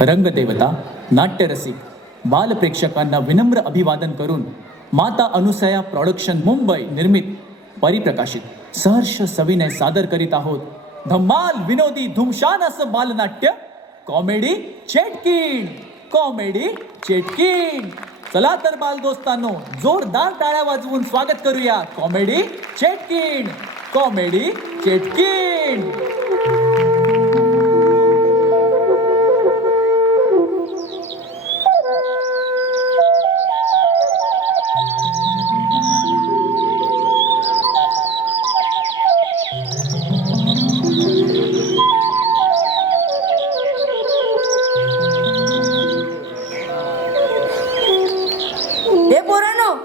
रंगदेवता, नाट्यरसिक, बालप्रेक्षकांना विनम्र अभिवादन करून माता अनुसया प्रोडक्शन मुंबई निर्मित परिप्रकाशित सहर्ष सविनय सादर करीत आहोत धम्माल विनोदी धुमशान असं बालनाट्य कॉमेडी चेटकीण. कॉमेडी चेटकीण. चला तर बाल दोस्तांनो, जोरदार टाळ्या वाजवून स्वागत करूया कॉमेडी चेटकीण. कॉमेडी चेटकीण.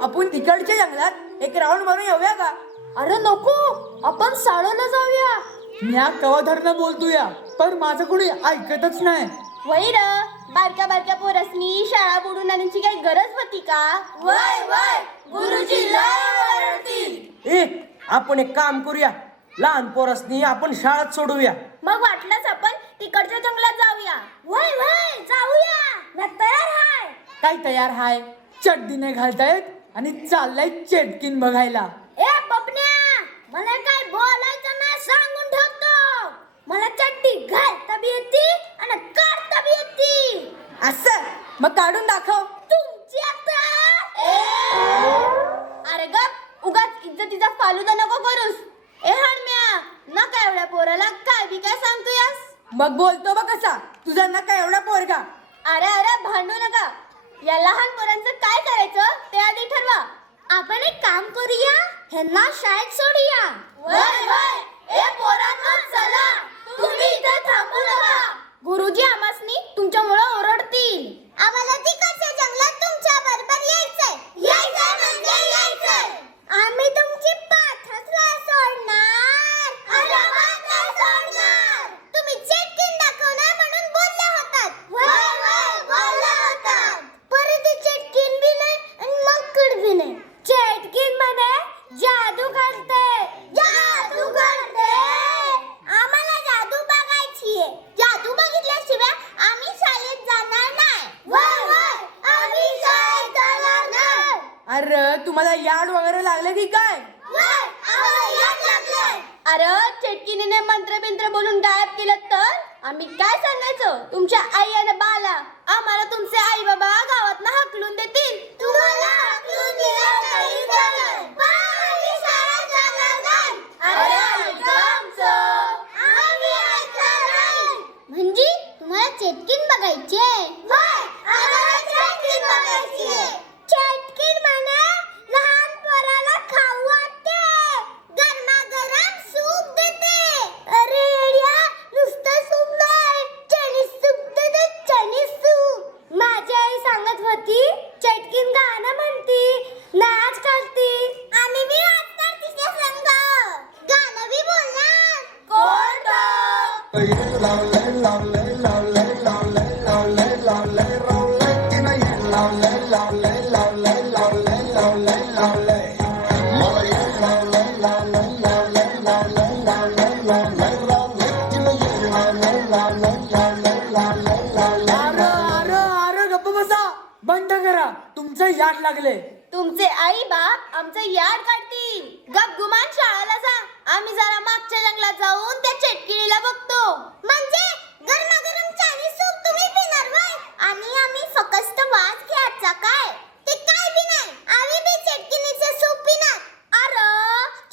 आपण तिकडच्या जंगलात एक राऊंड मारून येऊया का? अरे नको, आपण साडोला जाऊया. म्या कवाधरनं बोलतोया, पण माझं कोणी ऐकतच नाही. वैर बारक्या बारक्या पोरसनी शाळा बुडून आणण्याची काही गरज होती का? वय वय गुरुजी लय ओरडतील. ए आपण एक काम करूया, लहान पोरसनी आपण शाळेत सोडूया. मग वाटलंच आपण तिकडच्या जंगलात जाऊया. वय वय जाऊया. मी तयार हाय. काय तयार हाय? चड्डी नाही घालतायत आणि चाललाय चेटकीन बघायला. ए बबन्या, मला काय बोलायचं नाही सांगून ठेवतो. मला चड्डी घालता बी येते आणि काढता बी येते. असं मग काढून दाखव. तुमची आता अरे गप, उगाच इज्जतीचा फालुदा नको करूस. ए हणम्या, नका एवढ्या पोराला काय बी काय सांगतोयस. मग बोलतो बघ कसा तुझा नका एवढा पोरगा. अरे अरे भांडू नका. या लहान पोरांचं काय करायचं ते आधी ठरवा. आपण एक काम करूया, ह्यांना शाळेत सोडूया. वय वय ए पोरांनो चला, तुम्ही इथे थांबू नका. गुरुजी आम्हासनी तुमच्यामुळे ओरडतील. आम्हाला तिकडच्या जंगलात तुमच्या बरोबर यायचंय. यायचंय म्हणजे यायचंय. आम्ही तुमची पाठच नाही सोडणार. अजिबात नाही सोडणार. तुम्ही चेटकीन दाखवणार म्हणून बोलले होतात. वय वय बोलले होतात. परत चेटकीन बी नाही आणि मक्कड बी नाही. चेटकीन म्हणे जादू करते. जादू करते. आम्हाला जादू बघायची आहे. जादू बघितल्याशिवाय आम्ही शाळेत जाणार नाही. वय वय आम्ही शाळेत जाणार नाही. अरे तुम्हाला याड वगैरे लागले की काय? वय आम्हाला याद लागलंय. अरे चेटकीने मंत्र बिंत्र बोलून गायब केलं तर आम्ही काय सांगायचं तुमच्या आई आणि बाला? आम्हाला तुमचे आई बाबा गावातनं हाकलून देतील. तुम्हाला हाकलून दिलं तरी चालेल, पण आम्ही शाळेत जाणार नाही. अरे ऐका आमचं. आम्ही ऐकणार नाही. म्हणजे तुम्हाला चेटकीन बघायची? होय, आम्हाला चेटकीन बघायची. चेटकीन म्हणे लहान पोराला खाऊ वाटते, गरमागरम सूप देते. अरे येड्या, नुसतं सूप नाही, चायनीज सूप देते. Chinese soup. माझी आई सांगत होती चेटकीन गाणं म्हणती, नाच करती. आम्ही बी नाचणार तिच्या संग. गाणं बी बोलणार. बंद करा, तुमचं याड लागले. तुमचे आई बाप आमचं याड काढतील. गप गुमान शाळेला जा. आम्ही जरा मागच्या जंगलात जाऊन त्या चेटकिणीला बघतो. म्हणजे गरमागरम चायनीज सूप तुम्ही पिणार व्हय? आणि आम्ही फक्त वास घ्यायचा काय? ते काय बी नाही. आम्ही बी चेटकिणीचं सूप पिणार. अरे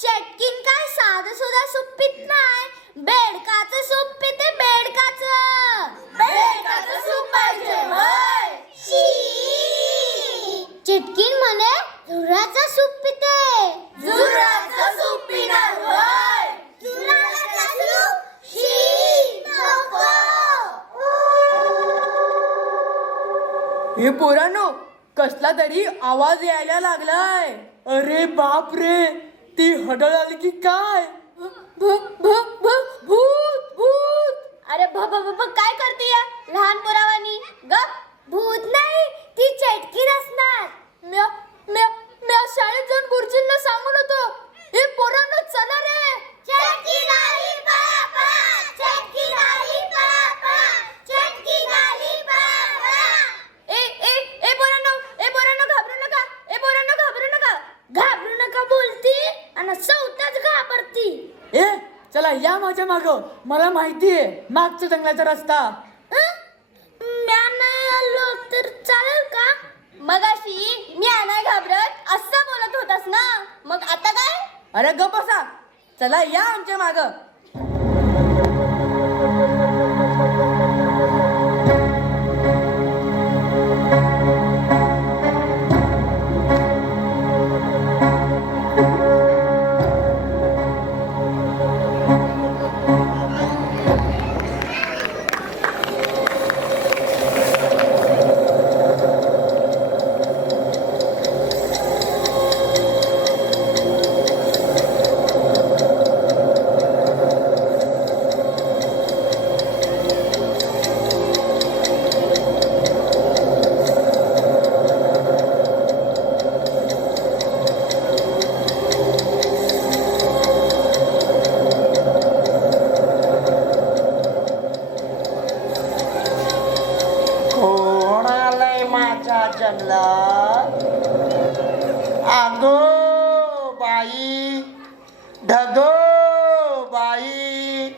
चेटकीन काय साधं सुद्धा सूप पित नाही, बेडकाचं सूप पिते. बेडकाचं सूप पाहिजे व्हय? चेटकीन म्हणे झुराचा सूप पिते. झुराचा सूप पिणार व्हय? झुराचा सूप शी नको. हे पोरांनो, कसला तरी आवाज यायला लागलाय. अरे बाप रे, ती हडळ आली की काय? भूत भूत. अरे काय करते या लहान पोरावानी? गप. भूत नाही, ती चेटकीन असणार. म्या शाळेत जाऊन गुरुजींना सांगून होतो. हे पोरांनो चला रे. चेटकीन आली पळा पळा. चेटकीन आली पळा पळा. चेटकीन आली चला या माझ्या माग, मला माहितीये मागचा जंगलाचा रस्ता. म्या नाही आलो तर चालेल का? मगाशी मी नाही घाबरत असं बोलत होतास ना, मग आता काय? अरे गप बसा, चला या आमच्या माग. कोण आलंय माझ्या जंगलात? आगो बाई, ढगो बाई.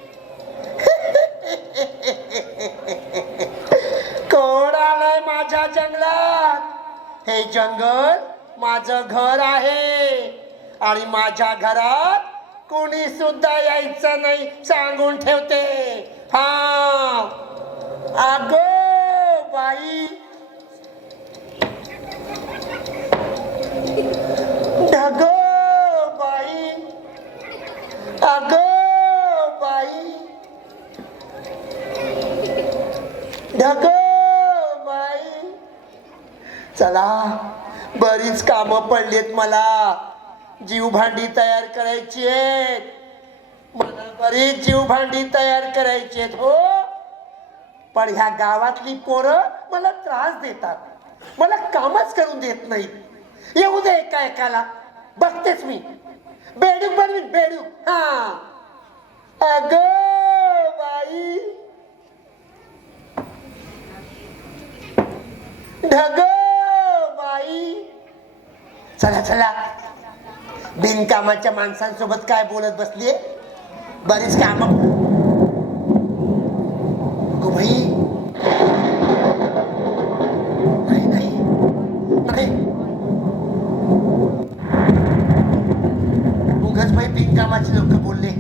कोण आलंय माझ्या जंगलात? हे जंगल माझं घर आहे आणि माझ्या घरात कोणी सुद्धा यायचं नाही सांगून ठेवते. हा आगो बाई, ढगो बाई, अगो बाई, ढगो बाई. चला, बरीच कामं पडलीत मला. जीव भांडी तयार करायची आहेत मला, बरीच जीव भांडी तयार करायची आहेत हो. पण ह्या गावातली पोरं मला त्रास देतात, मला कामच करून देत नाहीत. येऊ दे एका एकाला, बघतेच मी. बेडूक बनवीन बेडूक. हा अगो बाई, ढगो बाई. चला चला, बिनकामाच्या माणसांसोबत काय बोलत बसलीये? बरीच काम. भाई नाही नाही नाही, उगाच भाई बिनकामाचे लोक बोलले,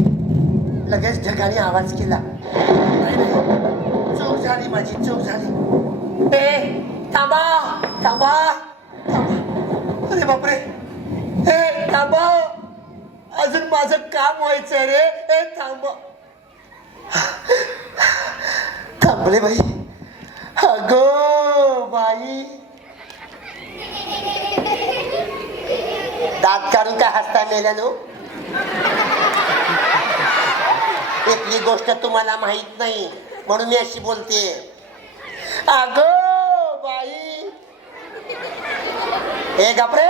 लगेच ढगाने आवाज केला. नाही नाही, चूक झाली माझी, चूक झाली. ए थांबा थांबा थांबा. अरे बापरे, ए थांबा, अजून माझं काम व्हायचं रे. ए थांबा. थांबले बाई. अगो बाई, दात काढून काय हसता मेल्यानो? इथली गोष्ट तुम्हाला माहित नाही म्हणून मी अशी बोलते. अगो बाई. हे गपरे,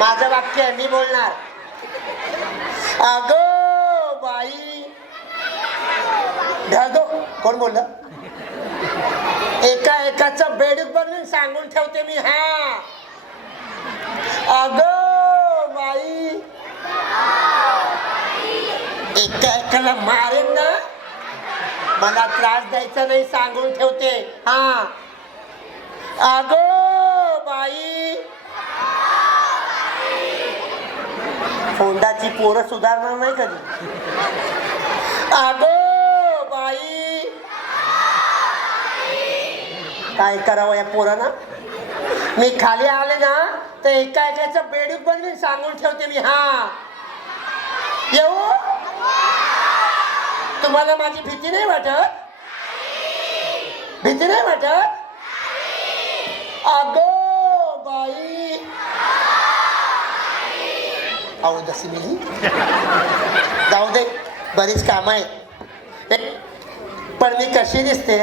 माझं वाक्य आहे, मी बोलणार. अगो बाई, ढगो. कोण बोललं? एका एकाचं बेडूक बनवून सांगून ठेवते मी. हा अगो बाई, एका एकाला मारेन ना, मला त्रास द्यायचा नाही सांगून ठेवते. हा अगो बाई. फोंडाची पोरं सुधारणार नाही कधी. अगो बाई, काय करावं या पोरांना? मी खाली आले ना तर एका एकाचं बेडूक बनवून सांगून ठेवते मी. हा येऊ? तुम्हाला माझी भीती नाही वाटत? भीती नाही वाटत? अगो बाई. अहो जशी मिली, जाऊ दे, बरीच काम आहे. पण मी कशी दिसते?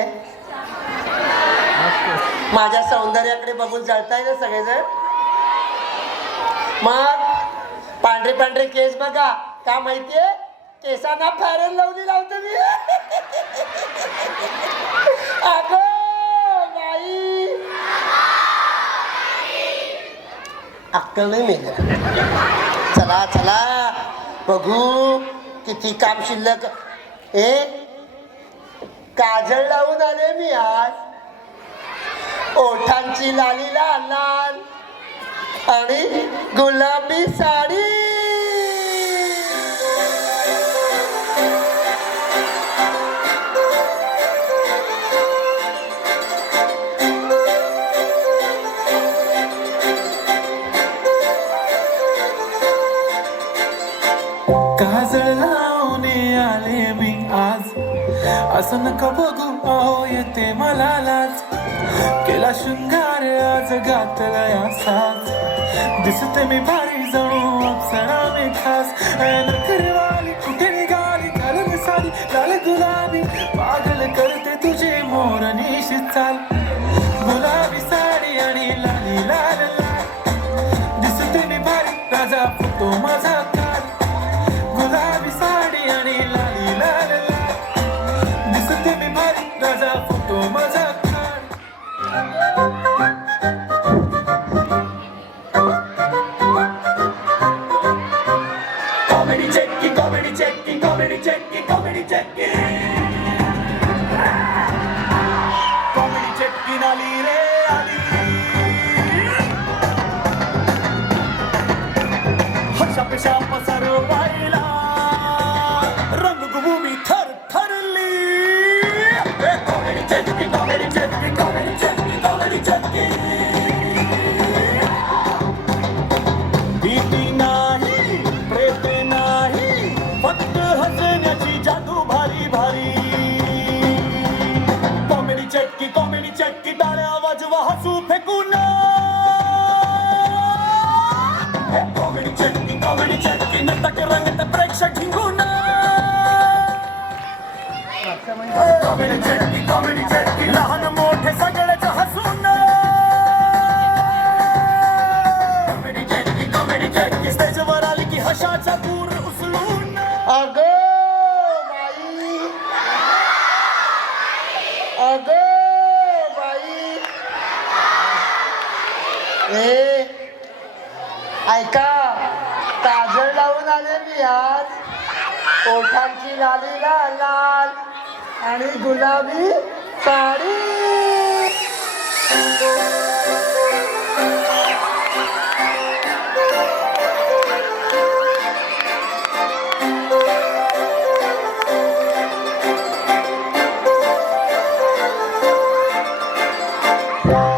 माझ्या सौंदर्याकडे बघून जळताय ना सगळेजण. मग पांढरे पांढरे केस बघा, का माहितीये? केसांना फॅरन लावली लावतो मी. अगो बाई, अक्कल नाही मेल. चला चला बघू किती काम शिल्लक. काजळ लावून आले मी आज. ओठांची लाली लाल आणि गुलाबी साडी. काजळ लावून आले मी आज, असं नका बघू अहो येते मला लाज. केला शृंगार आज घातलाय असाच, दिसते मी भारी जणू अप्सरा मी खास. नखरेवाली कुठे निघाली घालून साडी लाल गुलाबी, पागल करते तुझे मोरनीशी चाल. गुलाबी साडी आणि लाली लाल लाल, दिसते मी भारी राजा फोटो माझा काल. गुलाबी साडी आणि लाली लाल लाल, दिसते मी भारी राजा फोटो माझा काढ. कॉमेडी चेक्की कॉमेडी चेक्की कॉमेडी चेक्की कॉमेडी चेक्की कॉमेडी चेक्की नाली रे आली. हशा पेशा पसर पाहिला, रंगभूमी थर थरली. कॉमेडी चेक्की कॉमेडी चेक्की कॉमेडी चेक्की कॉमेडी चेक्की. भीती नाही प्रेत नाही, फक्त हसण्याची जादू भारी भारी. कॉमेडी चेक्की टाळ्या वाजवा हसू फेकून. कॉमेडी चेक्की नटक रंगत प्रेक्षक झिंगून. कॉमेडी चेक्की लहान मोठे सगळेच हसून. कॉमेडी चेक्की स्टेजवर आली की हशाचा पूर उचलून. अगो बाई, अगो बाई. ऐका, काजळ लावून आले मी आज. ओठांची लाली लाल आणि गुलाबी साडी.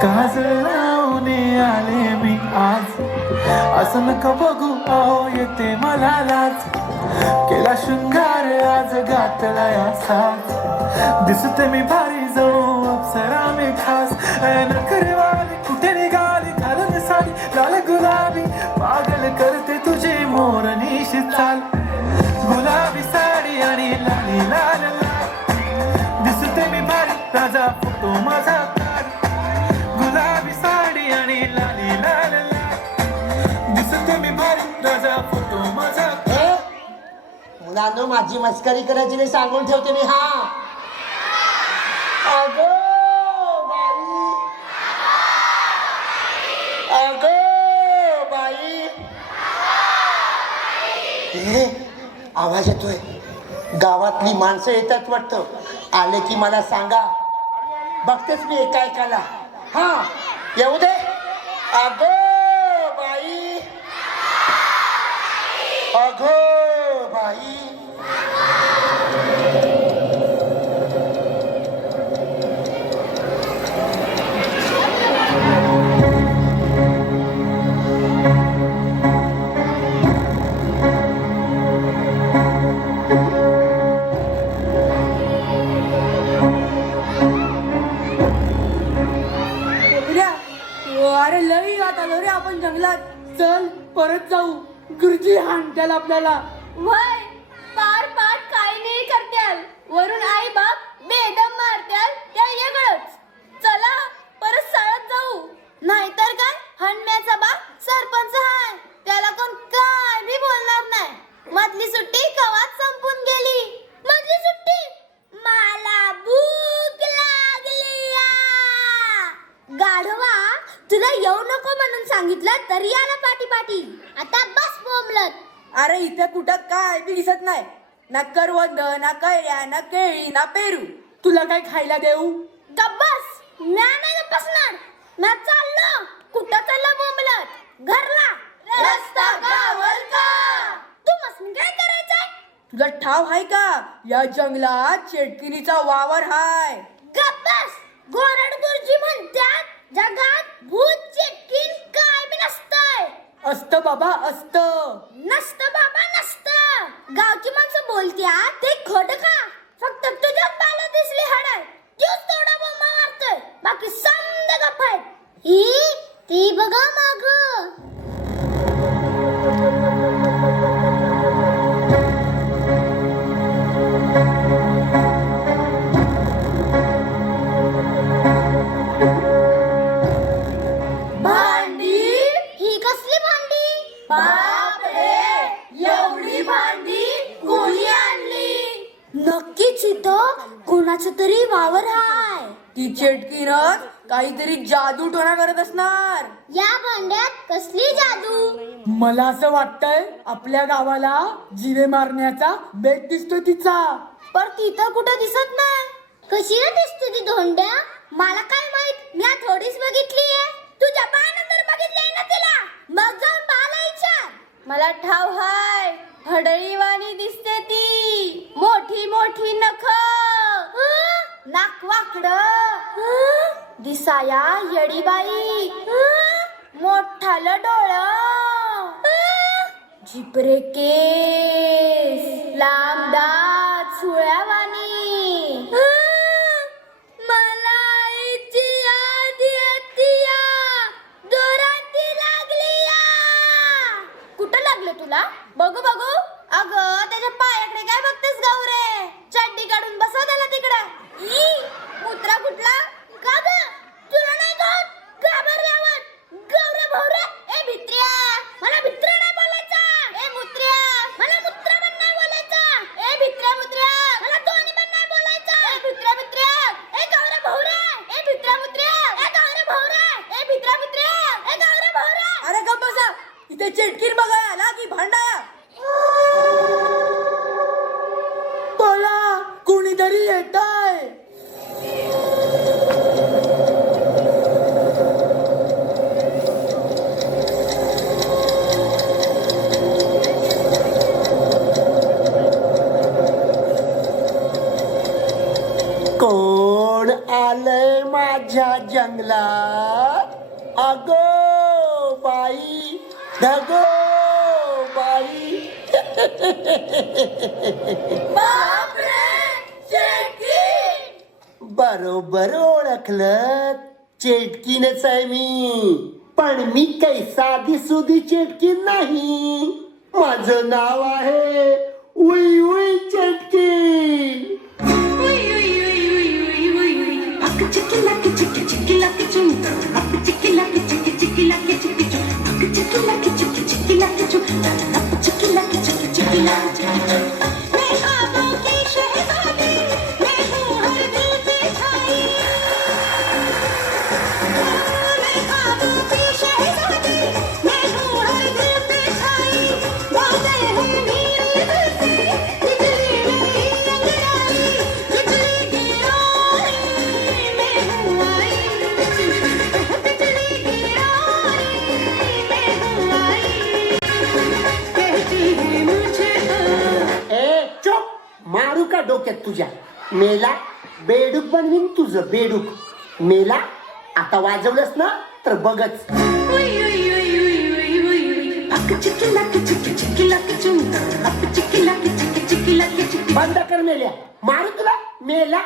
काजळ लावून आले मी आज, असं नका बघू अहो येते मला लाज. केला शृंगार आज घातलाय असाच, दिसते मी भारी जणू अप्सरा मी खास. नखरेवाली कुठे निघाली घालून साडी लाल गुलाबी, पागल करते तुझे मोरनीशी चाल. गुलाबी साडी आणि लाली लाल लाल, दिसते मी भारी राजा फोटो माझा काढ. गुलाबी साडी आणि लाली लाल लाल, दिसते मी भारी राजा फोटो माझा. मुलांनो, माझी मस्करी करायची नाही सांगून ठेवते मी. हा, अगो बाई, अगो बाई. आवाज येतोय. गावातली माणसं येतात वाटतं. आले की मला सांगा, बघतेच मी एका एकाला. हा, येऊ दे. अगो बाई, अगो बाई. अरे लई आता आलो रे आपण जंगलात. चल परत जाऊ. गुरुजी हाणत्याल आपल्याला. वय पार पाठ काही नाही करत्याल, वरून आई बाप बेदम मारत्याल, त्या वेगळंच. चला परत शाळेत जाऊ. नाहीतर काय, हणम्याचा बाप सरपंच हाय, त्याला कोण काय बी बोलणार नाही. मधली सुट्टी कवाच संपून गेली. मधली सुट्टी मला भूक लागली. गाढवा, तुला येऊ नको म्हणून सांगितलं तरी आला पाठी पाठी. आता बस बोंबलत. अरे इथे कुठं काय बी दिसत नाही. ना करवंद ना कैऱ्या ना केळी ना पेरू. तुला काय खायला देऊ? गब्बस म्या नाही बसणार. म्या चाललो. कुठं चालला बोंबलत? घरला. रस्ता गावल का? तू मस्त काय करायचंय? तुला ठाव आहे का या जंगलात चेटकिनीचा वावर हाय. गब्बस गोरड गुरुजी म्हणतात जगात भूत चेटकीन काय बी नसतंय. असतं बाबा असतं. नसतं बाबा नसतं. गावची माणसं बोलत्यात ते खोट का? फक्त तुझ्या पाला दिसली हडाय तूच थोडा बोंबा मारतोय. बाकी समज गप्प आहेत. ही ती बघा माग. भांडी. ही कसली भांडी? बापरे एवढी भांडी कोणी आणली? नक्कीच इथं कोणाचं तरी वावर हाय. ती चेटकीनच काहीतरी जादू टोना करत असणार. या भांड्यात कसली जादू? मला असं वाटतंय आपल्या गावाला जिवे मारण्याचा बेत दिसतोय तिचा. पण तिथं कुठं दिसत नाही. कशी ना दिसते ती धोंड्या? मला काय माहित. मी थोडीच बघितलीये. तुझ्या बाळानंतर बघितलंय ना तिला. मग जाऊन बाला विचार. मला ठाव हाय. हडळीवाणी दिसते ती. मोठी मोठी नख. नाक वाकड. दिसाया येडीबाई. मोठाल डोळ. झिपरे केस. लांब दात सुळ्यावानी. मला आईची याद येतीया. जोराती लागलीया. कुठं लागलं तुला? बघू बघू. अगं त्याच्या पायाकडे काय बघतेस गौरे? चड्डी काढून बसव त्याला तिकडं. मुत्रा कुठला? का ग? तुला नाही कळत? घाबरल्यावर गौरे भौरे. ए भित्र्या मला भित्र्या नाही बोलायचा. ए मुत्र्या मला मुत्रा पण नाही बोलायचा. ए भित्र्या मुत्र्या मला दोन्ही पण नाही बोलायचं. ए भित्र्या मुत्र्या. ए गौरे भौरे. ए भित्र्या मुत्र्या. ए गौरे भौरे. ए भित्र्या मुत्र्या. ए गौरे भौरे. अरे गप्प बसा. इथे चेटकीन बघायला आला की भांडाया? बोला कोणीतरी येतंय. कोण आलंय माझ्या जंगलात? अगो बाई धगो बाई. बरोबर ओळखलं. चेटकीनच आहे मी. पण मी काही साधी सुधी चेटकीन नाही. माझं नाव आहे उई उई चेटकीन. मारू का डोक्यात तुझ्या? मेला बेडूक बनवीन तुझं बेडूक. मेला आता वाजवलंस ना तर बघच. बंद कर मेल्या. मारू तुला मेला.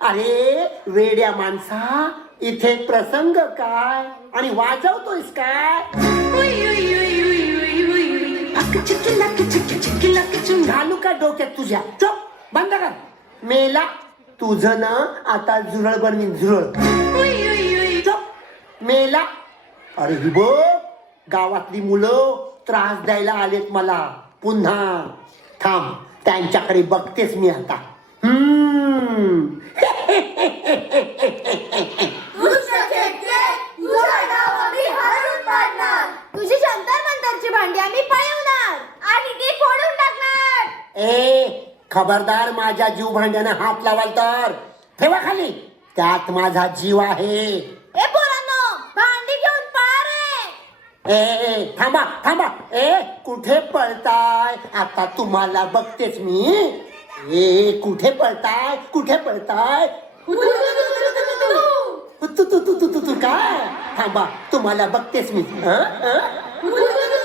अरे वेड्या माणसा इथे प्रसंग काय आणि वाजवतोयस काय? घालू का डोक्यात तुझ्या? चुप बंद कर. मेला तुझं ना आता झुरळ बनवीन झुरळ. चुप मेला. अरे ही बघ गावातली मुलं त्रास द्यायला आलेत मला पुन्हा. थांब त्यांच्याकडे बघतेस मी आता. तुझी जंतर मंतरची भांडी आम्ही पळवणार आणि ती फोडून टाकणार. ए खबरदार माझ्या जीव भांड्यानं हात लावाल तर ठेवा खाली, त्यात माझा जीव आहे. ए पोरांनो, भांडी घेऊन पळा रे. ए थांबा थांबा, ए कुठे पळताय? आता तुम्हाला बघतेच मी. ए कुठे पळताय, कुठे पळताय? तू तू तू तू तू तू काय? थांबा, तुम्हाला बघतेच मी.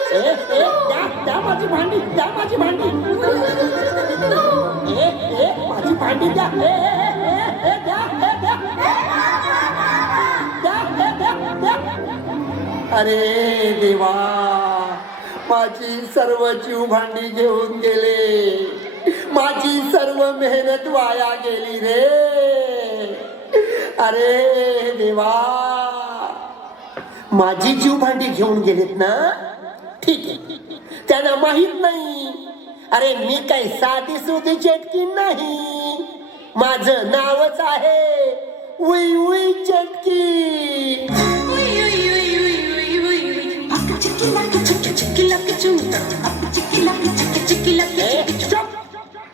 ए ए द्या माझी भांडी, द्या माझी भांडी. ए ए माझी भांडी द्या. ए ए ए ए द्या, ए द्या. द्या, द्या, द्या. अरे देवा, माझी सर्व जीव भांडी घेऊन गेले, माझी सर्व मेहनत वाया गेली रे. अरे देवा, माझी जीव भांडी घेऊन गेलेत ना? ठीक आहे, त्यांना माहित नाही. अरे मी काही साधी सुधी चेटकी नाही, माझं नावच आहे उई उई चटकी.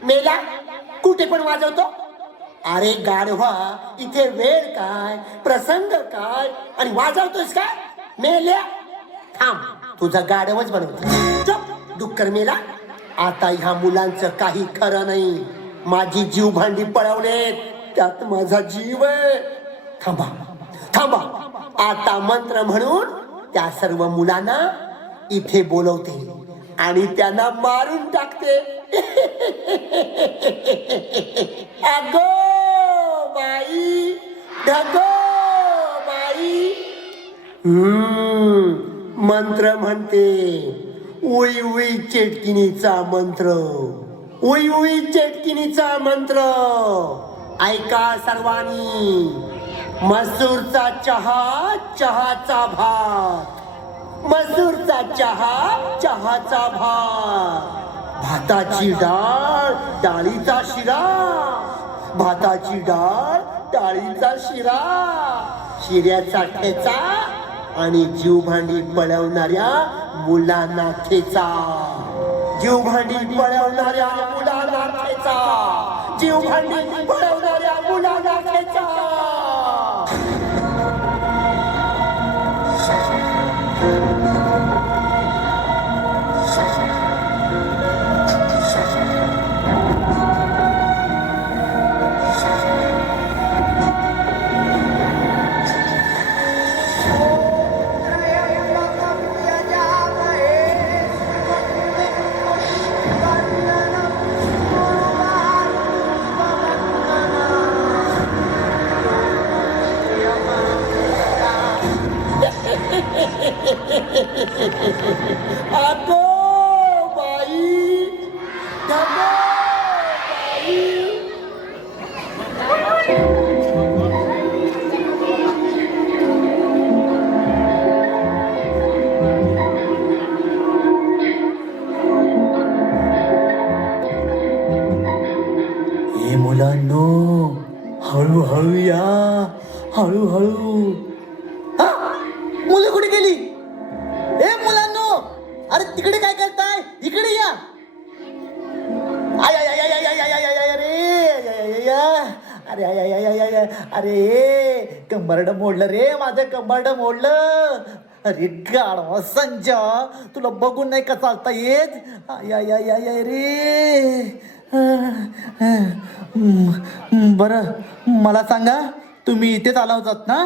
मेला कुठे पण वाजवतो? अरे गाढवा, इथे वेळ काय, प्रसंग काय, आणि वाजवतोस काय? मेल्या, थांब, तुझा गाढवच बनवतो. डुक्कर मेला, आता ह्या मुलांचं काही खरं नाही. माझी जीव भांडी पळवलेत, त्यात माझा जीव आहे. थांबा थांबा, आता मंत्र म्हणून त्या सर्व मुलांना इथे बोलवते आणि त्यांना मारून टाकते. अगो बाई, ढगो बाई. मंत्र म्हणते, उई उई चेटकिनीचा मंत्र, उई उई चेटकिनीचा मंत्र. ऐका सर्वांनी, मसूरचा चहा, चहाचा भात. मसूरचा चहा, चहाचा भात. भाताची डाळ, डाळीचा शिरा. भाताची डाळ, डाळीचा शिरा. शिऱ्याचा ठेचा आणि जीव भांडी पळवणाऱ्या मुलांना ठेचा. जीव भांडी पळवणाऱ्या मुलांना ठेचा. जीव भांडी पळवणाऱ्या मुलांना ठेचा. अगो बाई, ढगो बाई. हे मुलांनो, हळूहळू या, हळूहळू. मुलं कुठे गेली? ए मुलांनो, अरे तिकडे काय करताय? इकडे या. आय आय आय आय आय आय आय आय आय रे. अरे आय आय आय आय आय. अरे कंबरड मोडलं रे, माझं कंबरड मोडलं. अरे गाढवा संजा, तुला बघून नाही का चालता येत? आय आय आय आय आय रे. बरं, मला सांगा, तुम्ही इथेच आला होतात ना?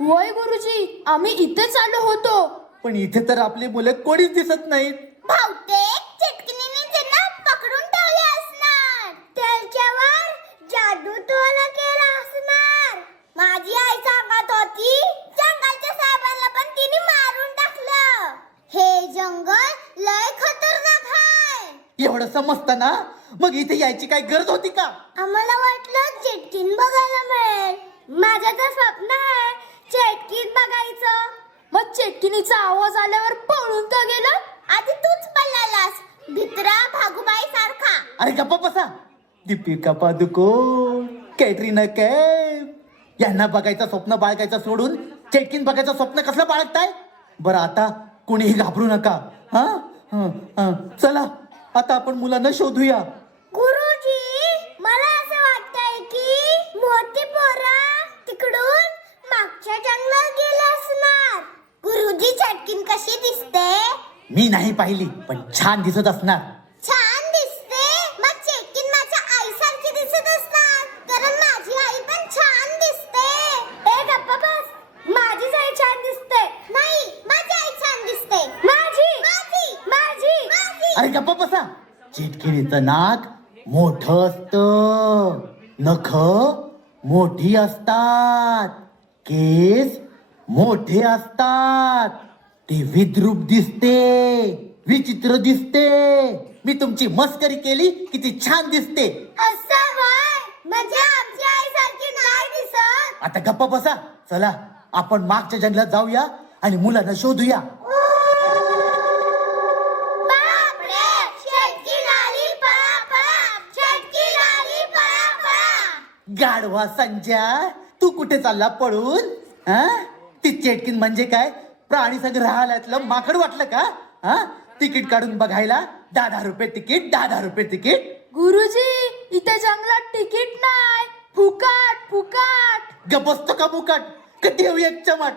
वय गुरुजी, आम्ही इथेच आलो होतो. पण इथे तर आपली मुलं कोणीच दिसत नाहीत. बहुतेक चिटकिनीने त्यांना पकडून ठेवले असणार. त्याच्यावर जादू टोना केला असणार. माझी आई सांगत होती, जंगलच्या साहेबांना पण तिने मारून टाकलं. हे जंगल लय खतरनाक आहे. एवढं समजतं ना, मग इथे यायची काय गरज होती का? आम्हाला वाटलं चेटकीन बघायला मिळेल. माझं तर स्वप्न आहे चेटकीन बघायचं. मग चेटकिनीचा आवाज आल्यावर पळून का गेला? आधी तूच पळालास, भित्रा भागुबाई सारखा. अरे गप्पा बसा. दीपिका पादुकोण, कॅटरीना कैफ यांना बघायचं स्वप्न बाळगायचं सोडून चेटकीन बघायचं स्वप्न कसलं बाळगताय? बरं, आता कोणीही घाबरू नका. हा, चला आता आपण मुलांना शोधूया. गुरुजी, मी नाही पाहिली पण छान दिसत असणार. छान दिसते. मग चेटकीन माझ्या आईसारखी दिसत असणार, कारण माझी आई पण छान दिसते. ए गप्पा बस. माझीच आई छान दिसते. नाही, माझी आई छान दिसते. माझी माझी माझी माझी. अरे गप्पा बसा. चिटकिणीचं नाक मोठं असतं, नख मोठी असतात, केस मोठे असतात, ती विद्रूप दिसते, विचित्र दिसते. मी तुमची मस्करी केली किती छान दिसते. असं व्हय? म्हणजे आमची आई सारखी नाही दिसत. आता गप्पा बसा. चला आपण मागच्या जंगलात जाऊया आणि मुलांना शोधूया. बापरे, चेटकीन आली, पळा पळा. चेटकीन आली, पळा पळा. गाढवा संजय, तू कुठे चालला पळून? हा? ती चेटकीन म्हणजे काय, प्राणी संग्रहालयातलं माकड वाटलं का? हा? तिकीट काढून बघायला 10 रुपये तिकीट, 10 रुपये तिकीट. गुरुजी, इथे जंगलात तिकीट नाही, फुकाट फुकाट. ग बसतो का मुकाट? कधी हवी एक चमाट.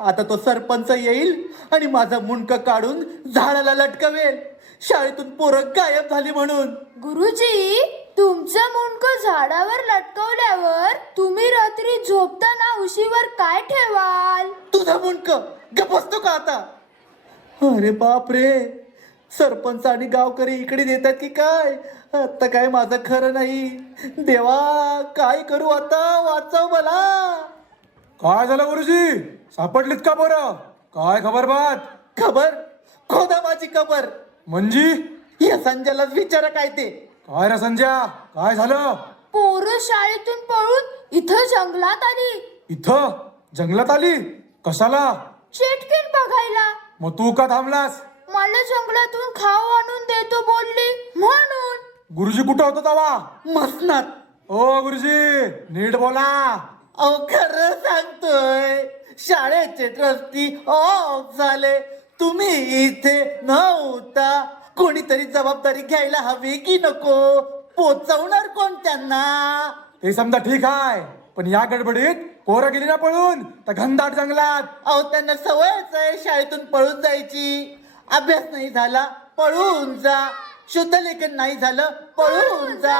आता तो सरपंच येईल आणि माझं मुंडक काढून झाडाला लटकवेल, शाळेतून पोरं गायब झाली म्हणून. गुरुजी, तुमचं मुंडकं झाडावर लटकवल्यावर तुम्ही रात्री झोपताना उशीवर काय ठेवाल? तुझं मुंडक ग बसतो का आता? अरे बाप रे, सरपंच आणि गावकरी इकडे येतात की काय? आता काय माझं खरं नाही. देवा, काय करू आता? वाचव मला. काय झालं गुरुजी, सापडलीत का बरं? काय खबर बात? खबर खोदा माझी खबर. म्हणजे या संजयलाच विचारा काय ते. काय रे संजय, काय झालं? पोरं शाळेतून पळून इथं जंगलात आली, इथं जंगलात आली? कशाला? चेटकीन बघायला. मग तू का थांबलास? मला जंगलातून खाऊ आणून देतो बोलली म्हणून. गुरुजी कुठं होतं तवा? मसनात. ओ गुरुजी, नीट बोला. अहो खरं सांगतोय, शाळेचे ट्रस्टी ऑफ झाले, तुम्ही इथे नव्हता. कोणीतरी जबाबदारी घ्यायला हवी की नको? पोचवणार कोण त्यांना? ते समजा ठीक आहे, पण या गडबडीत पोरं गेली ना पळून त्या घनदाट जंगलात. अहो त्यांना सवयच आहे शाळेतून पळून जायची. अभ्यास नाही झाला पळून जा, शुद्ध लेखन नाही झालं पळून जा,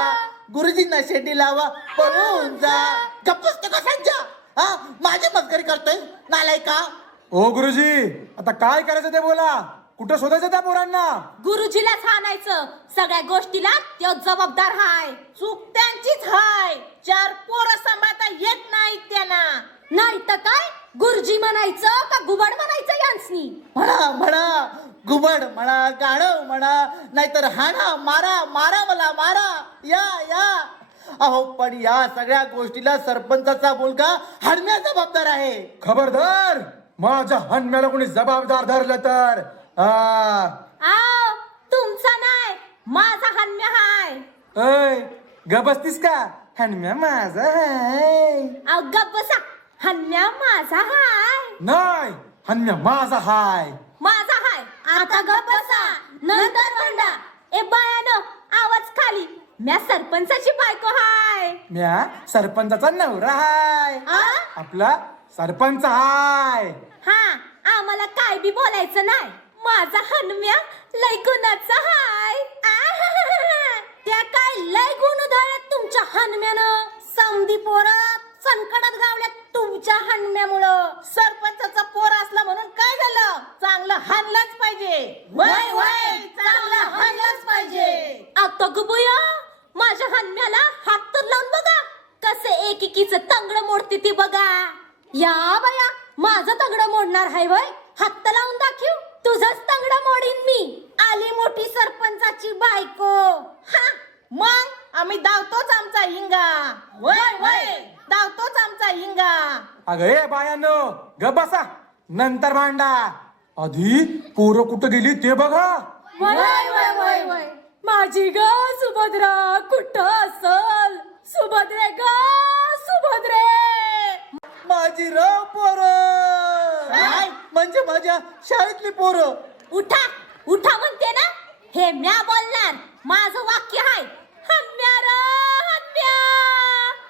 गुरुजींना शेटी लावा पळून जा. गप्पच का संजय? हा, माझी मस्करी करतोय नालाय का? ओ गुरुजी, आता काय करायचं ते बोला. कुठं शोधायचं त्या पोरांना? गुरुजीलाच हाणायचं. सगळ्या गोष्टीला त्यो जबाबदार हाय. चूक त्यांचीच हाय. 4 पोरं सांभाळता येत नाही त्यांना. नाही तर काय, गुरुजी म्हणायचं का घुबड म्हणायचं यांसनी? म्हणा म्हणा, घुबड म्हणा, गाढव म्हणा, नाहीतर हाणा, मारा, मारा मला मारा, या या. अहो पण या सगळ्या गोष्टीला सरपंचाचा मुलगा हडम्या जबाबदार आहे. खबरदार, माझ्या हनम्याला कोणी जबाबदार धरलं तर आव, तुमचा नाही, माझा हन्म्या हाय. ऐ, ग बसतीस का? हनम्या माझा आहे. अहो गप्प बसा. हन्म्या माझा हाय. नाही, हनम्या माझा हाय. माझा हाय. आता गप्प बसा, नंतर भांडा. ए बायानो, आवाज खाली. म्या सरपंचाची बायको हाय. म्या सरपंचाचा नवरा हाय. आ? आपला सरपंच हाय. हा, आम्हाला काय बी बोलायचं नाही. माझा हनम्या लय गुणाचा हाय. आहाहाहा. त्या काय लय गुण उधळल्यात तुमच्या हनम्यानं. समधी पोरं संकटात गावल्यात तुमच्या हनम्यामुळं. सरपंचाचा पोर असला म्हणून काय झालं? चांगलं हाणलंच पाहिजे. वय वय, चांगलं हाणलंच पाहिजे. आता गुबुया, माझ्या हनम्याला हात तर लावून बघा, कसे एकेकीचं तंगड मोडते ती बघा. या बाया, माझं तंगड मोडणार हाय वय? हात लावून दाखव, तुझंच तंगड मोडीन मी. आली मोठी सरपंचाची बायको. हा, मग आम्ही धावतोच आमचा हिंगा. वय वय, धावतोच आमचा हिंगा. अगं ए बायानो, ग बसा, नंतर भांडा. आधी पोरं कुठं गेली ते बघा. वय वय वय वय, माझी ग सुभद्रा कुठं असल? सुभद्रे ग सुभद्रे. माझी राव पोरं. काय? म्हणजे माझ्या शाळेतली पोरं. उठा उठा म्हणते ना, हे म्या बोलणार. माझं वाक्य हाय, हन्म्या र हन्म्या.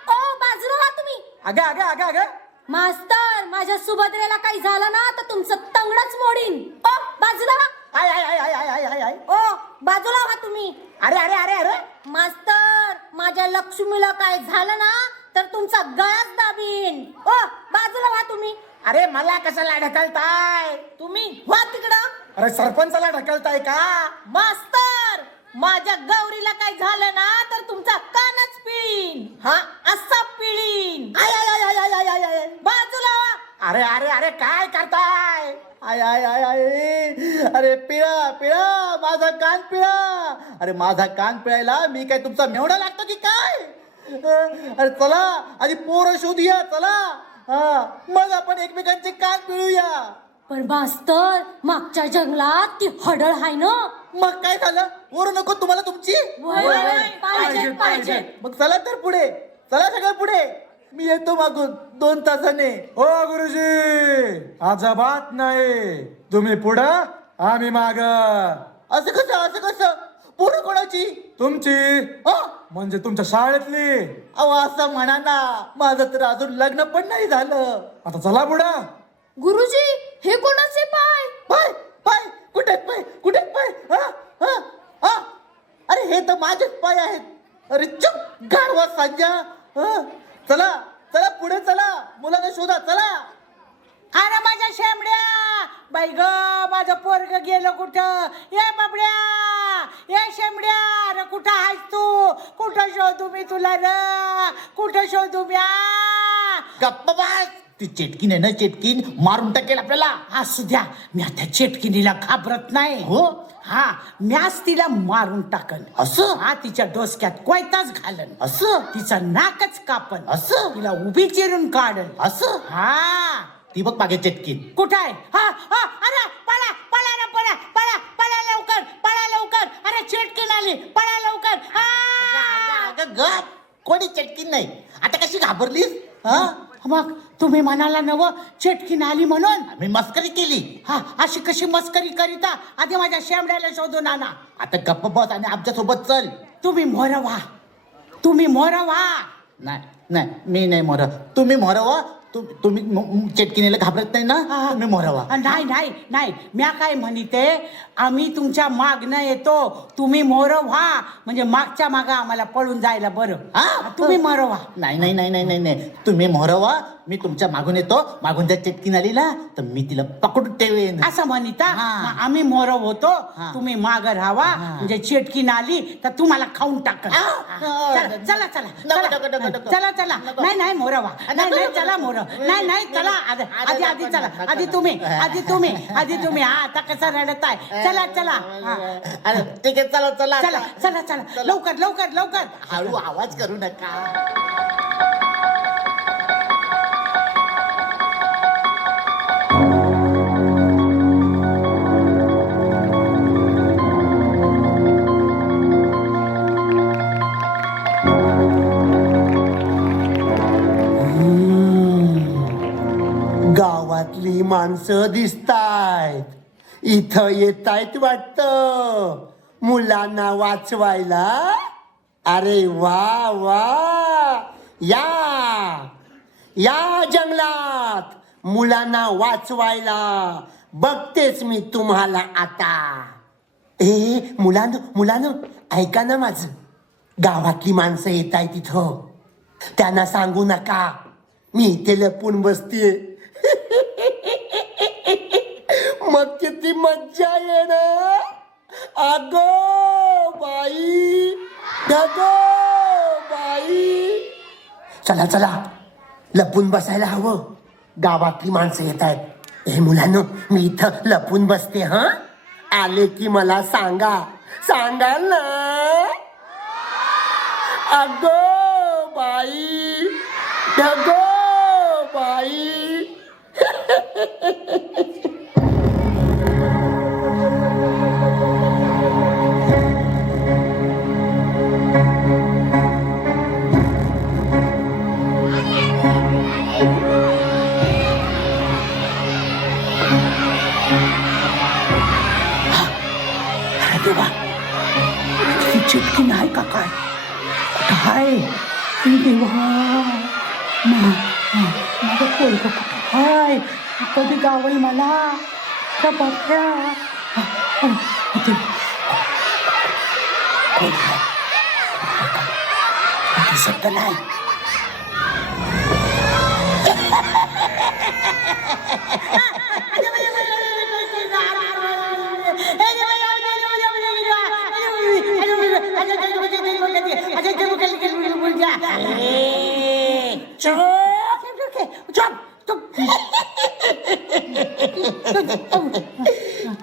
ओ बाजूला व्हा तुम्ही. अगं अगं अगं अगं, मास्तर, माझ्या सुभद्रेला काही झालं ना तर तुमचं तंगडच मोडीन. ओ बाजूला व्हा. आय आय आय आय आय आय आय आय ओ बाजूला व्हा तुम्ही. अरे अरे अरे अरे मास्तर माझ्या लक्ष्मीला काय झालं ना तर तुमचा गळाच दाबीन. ओ बाजूला व्हा तुम्ही. अरे मला कशाला ढकलताय? तुम्ही व्हा तिकडं. अरे सरपंचाला ढकलताय का? मास्तर माझ्या गौरीला काय झालं ना तर तुमचा कानच पिळीन. हा असा पिळीन. आय आय आय आय आय आय आय बाजूला व्हा. अरे अरे अरे काय करताय? आय आय आय आय अरे पिळा पिळा माझा कान पिळा. अरे माझा कान पिळायला मी काय तुमचा मेवढा लागतो की काय? अरे चला आधी पोरं शोधूया चला. हा मग आपण एकमेकांचे कान पिळूया. पण मास्तर मागच्या जंगलात ती हडळ हाय ना. मग काय झालं? पोरं नको तुम्हाला तुमची? पाहिजे पाहिजे. मग चला तर पुढे चला सगळं पुढे. मी येतो मागून 2 तासाने. हो गुरुजी अजाबात नाही. तुम्ही पुढं आम्ही माग. असं कसं पोरं कोणाची? तुमची हा? म्हणजे तुमच्या शाळेतली. अहो असं म्हणा ना, माझं तर अजून लग्न पण नाही झालं. आता चला पुढं. गुरुजी हे कोणाचे पाय? पाय पाय कुठे पाय कुठे पाय? हा, हा, हा. अरे हे तर माझेच पाय आहेत. अरे चुप गाढवा संजय. हा, चला चला पुढे चला. मुलांना शोधा चला. अरे माझ्या शेंबड्या बाई ग माझं पोरग गेलं कुठं? ये बाबड्या ये शेंबड्या. अरे कुठं आहेस तू? कुठं शोधू मी तुला र? कुठं शोधू म्या? गप्प बस. ती चेटकीन आहे ना चेटकीन मारून टाकेल आपल्याला. असू द्या मी त्या चेटकिनीला घाबरत नाही. हो हा म्याच तिला मारून टाकन. असं? हा तिच्या डोसक्यात कोयताच घालन. असं तिचं नाकच कापन. असं? तिला उभी चिरून काढन. असं हा ती बघ मागे चेटकीन. कुठं आहे? हा हा अरे पळा पळा ना पळा पळा पळा लवकर पळा लवकर. अरे चेटकीन आली पळा लवकर. अगं गप. कोणी चेटकीन नाही. आता कशी घाबरलीस? हा मग तुम्ही म्हणाला नव चेटकीन आली म्हणून? मी मस्करी केली. हा अशी कशी मस्करी करीता? आधी माझ्या शेंबड्याला शोधून आणा. आता गप्प बस आणि आमच्या सोबत चल. तुम्ही मोर व्हा. तुम्ही मोर व्हा. नाही नाही मी नाही मोर. तुम्ही मोर व्हा. तुम्ही चेटकिनीला घाबरत नाही ना? तुम्ही मोर व्हा. नाही नाही नाही म्या काय म्हणते आम्ही तुमच्या मागणं येतो. तुम्ही मोर व्हा म्हणजे मागच्या माग आम्हाला पळून जायला बरं. हा? तुम्ही मोर व्हा. नाही नाही नाही नाही नाही नाही तुम्ही मोर व्हा. मी तुमच्या मागून येतो. मागून जर चेटकीन आली ना तर मी तिला पकडून ठेवेन. असं म्हणता? हा. मग आम्ही मोर होतो. हा. तुम्ही माग राहावा. म्हणजे चेटकीन आली तर तुम्हाला खाऊन टाक. चला चला चला नको, नको, नको. चला चला. नाही नाही मोर व्हा. नाही नाही चला मोर. नाही नाही चला आधी आधी चला. आधी तुम्ही हा आता कसं रडत आहे? चला चला. हा. अरे, ठीक आहे चला चला चला चला चला लवकर लवकर लवकर. हळू आवाज करू नका. गावातली माणसं दिसतायत. इथं येतायत वाटतं मुलांना वाचवायला. अरे वा वा. या या जंगलात मुलांना वाचवायला. बघतेच मी तुम्हाला आता. ए मुलांनो ऐका ना माझं. गावातली माणसं येत आहेत तिथं. त्यांना सांगू नका मी इथे लपून बसतीये. मग किती मज्जा येणार. अगो बाई गगो बाई. चला चला लपून बसायला हवं. गावातली माणसं येत आहेत. हे मुलांनो मी इथं लपून बसते. हा आले की मला सांगाल ना. अगो बाई गगो बाई. देवा चिटकी नाही का काय? काय देवा माझं पोरगं कुठं हाय? कधी गावल मला का बघ्या. दिसत नाही.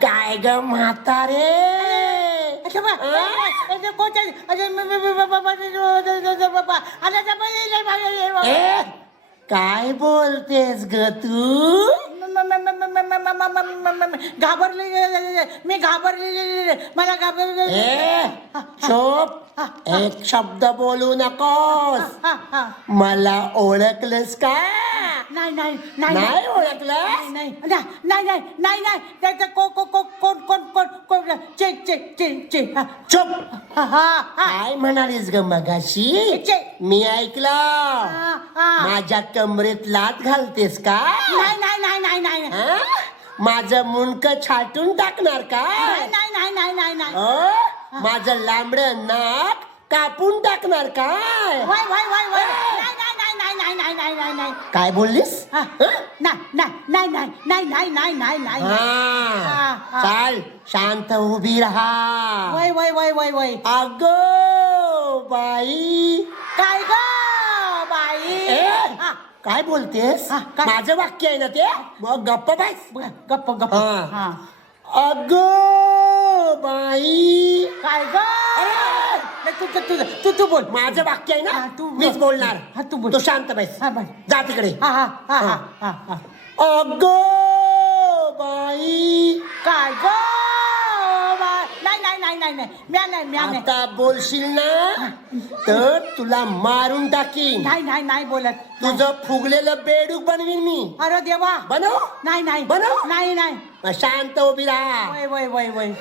काय ग म्हातारे, काय बोलतेस ग तू? घाबरले मी घाबरले मला चोप, एक शब्द बोलू नकोस. मला ओळखलंस का? नाही नाही नाही ओळखलं? नाही नाही नाही नाही नाही त्याचं कोण कोण कोण कोण चे चे चे चे चुप. हा हा काय म्हणालीस ग मगाशी? मी ऐकलं. माझ्या कमरेत लात घालतेस का? नाही नाही नाही नाही नाही हा? माझं मुंडक छाटून टाकणार का? नाही नाही नाही नाही नाही माझं लांबडं नाक कापून टाकणार काय? वय वय वय वय नाही नाही नाही नाही नाही नाही नाही नाही काय बोललीस? नाही नाही नाही नाही नाही नाही नाही नाही हा, चाल शांत उभी राहा. वय वय वय वय वय अगो बाई. काय ग बाई काय बोलतेस? काय? माझं वाक्य आहे ना ते, मग गप्प बाईस. गप्प गप्प हा. अगो बाई. काय ग तू बोल. माझं वाक्य आहे ना, तू मीच बोलणार. तू बोल. तू शांत बैस. जा तिकडे. अगो बाई. काय ग नाही नाही नाही नाही नाही म्या नाही म्या नाही आता बोलशील ना तर तुला मारून टाकीन. नाही नाही नाही बोलत. तुझं फुगलेलं बेडूक बनवीन मी. अरे देवा. बनव. नाही नाही बनव. नाही नाही मग शांत उभी राहा. वय वय वय वय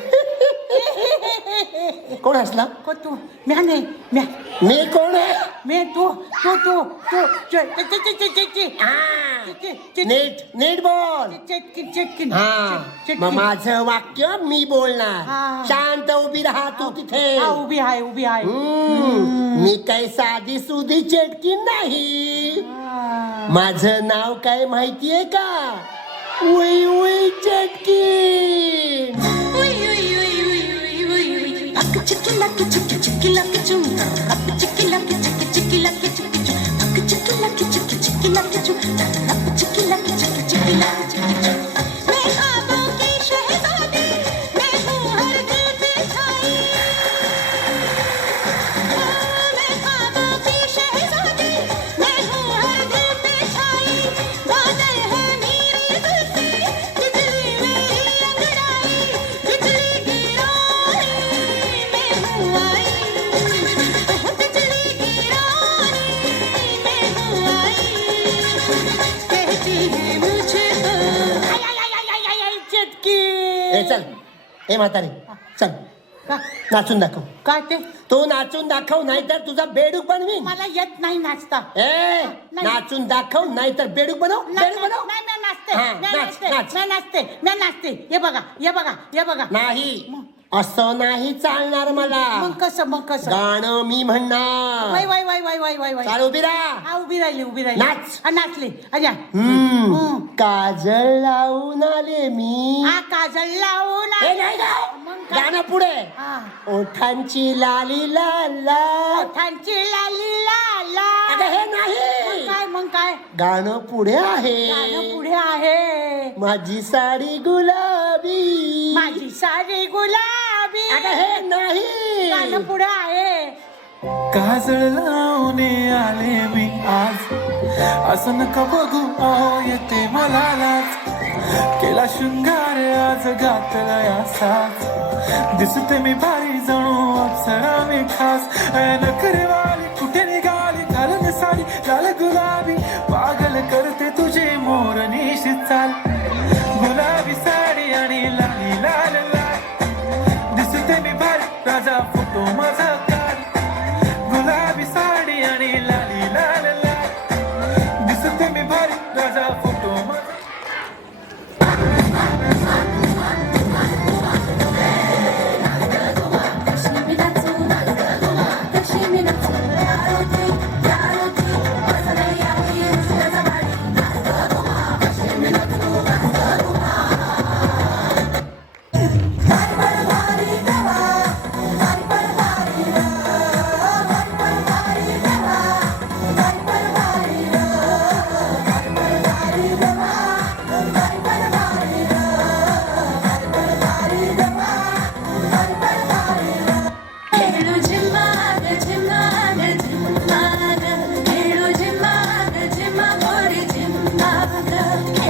कोण हसला? को तू म्या नाही म्या मी कोण आहे? मी तू तू तू तू नीट नीट बोल. हा, मग माझं वाक्य मी बोलणार. शांत उभी राहा तू तिथे. उभी आहे उभी आहे. मी काही साधी सुधी चेटकीन नाही. माझं नाव काय माहितीये का? उई उई चटकीन. चल ए म्हातारी, चल नाचून दाखव. काय ते? तू नाचून दाखव, नाहीतर तुझा बेडूक बनवीन. मला येत नाही नाचता. नाचून दाखव, नाहीतर बेडूक बनव. बेडूक बनव. नाही मी नाचते. हा, मी नाच, नाचते. नाच. मी नाचते. मी नाचते. हे बघा हे बघा हे बघा. नाही, असं नाही चालणार मला. मग कसं मग कसं? गाणं मी म्हणणार. वय वय वय वय वय वय वय. चाल उभी राहा. उभी राहिली उभी राहिली. नाच. नाचली. अजा काजळ लावून आले मी. काजळ लावून हे नाही गाव. गाणं पुढे. ओठांची लाली लाला. ओठांची लाली लाला. अगं हे नाही. काय मग काय? गाणं पुढे आहे. गाणं पुढे आहे. माझी साडी गुलाबी. माझी साडी गुलाबी. अगं हे नाही. गाणं पुढे आहे. काजळ लावून आले मी आज, असं नका बघू अहो येते मला लाज. केला शृंगार आज घातला असाच, दिसते मी भारी जणू अप्सरा मी खास. नखरेवाली कुठे निघाली घालून साडी लाल गुलाबी, पागल करते तुझे मोर निशी चाल. गुलाबी साडी आणि लाली लाल लाल, दिसते मी भारी राजा फोटो माझा काढ. गुलाबी साडी आणि लाली लाल लाल, दिसते मी भारी राजा फोटो माझा.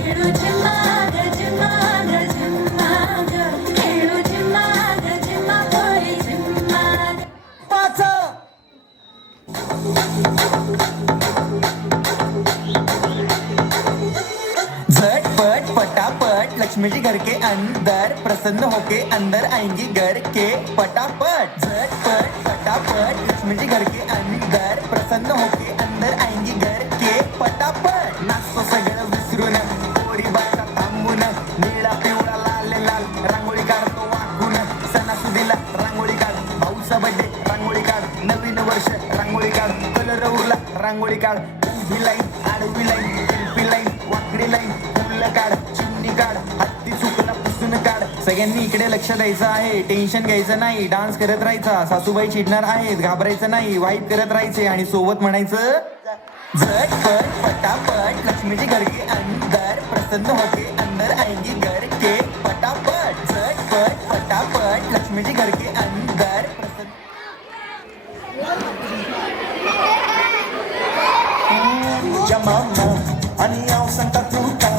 खेळू झिम्मा ग झिम्मा ग झिम्मा ग खेळू झिम्मा ग झिम्मा होळी झिम्मा ग. पाच. झटपट पटापट लक्ष्मी जी घर के अंदर प्रसन्न होके अंदर आएंगी घर के पटापट. झटपट पटापट लक्ष्मी जी घर के अंदर प्रसन्न होके अंदर आएंगी घर के पटापट. नाचतो सगळं विसरून पोरी बायका थांबून निळा पिवळा लाल लाल रांगोळी काढतो वाकून. सणासुदीला रांगोळी काढ, भाऊचा बर्थडे रांगोळी काढ, नवीन वर्ष रांगोळी काढ, कलर उरला रांगोळी काढ. उभी लाईन आडवी लाईन शिल्पी लाईन वाकडी लाईन फुलं काढ, चिमणी काढ, हत्ती चुकला पुसून काढ. सगळ्यांनी इकडे लक्ष द्यायचं आहे, टेन्शन घ्यायचं नाही, डान्स करत राहायचा. सासूबाई चिडणार आहेत, घाबरायचं नाही, वाईप करत राहायचे आणि सोबत म्हणायचं झटपट पटापट लक्ष्मी जी घर के अंदर प्रसन्न होके अंदर आएंगी घर के पटापट. झटपट पटापट लक्ष्मी जी घर के अंदर प्रसन्न. Mucha mama, aniyaw Santa Tuta,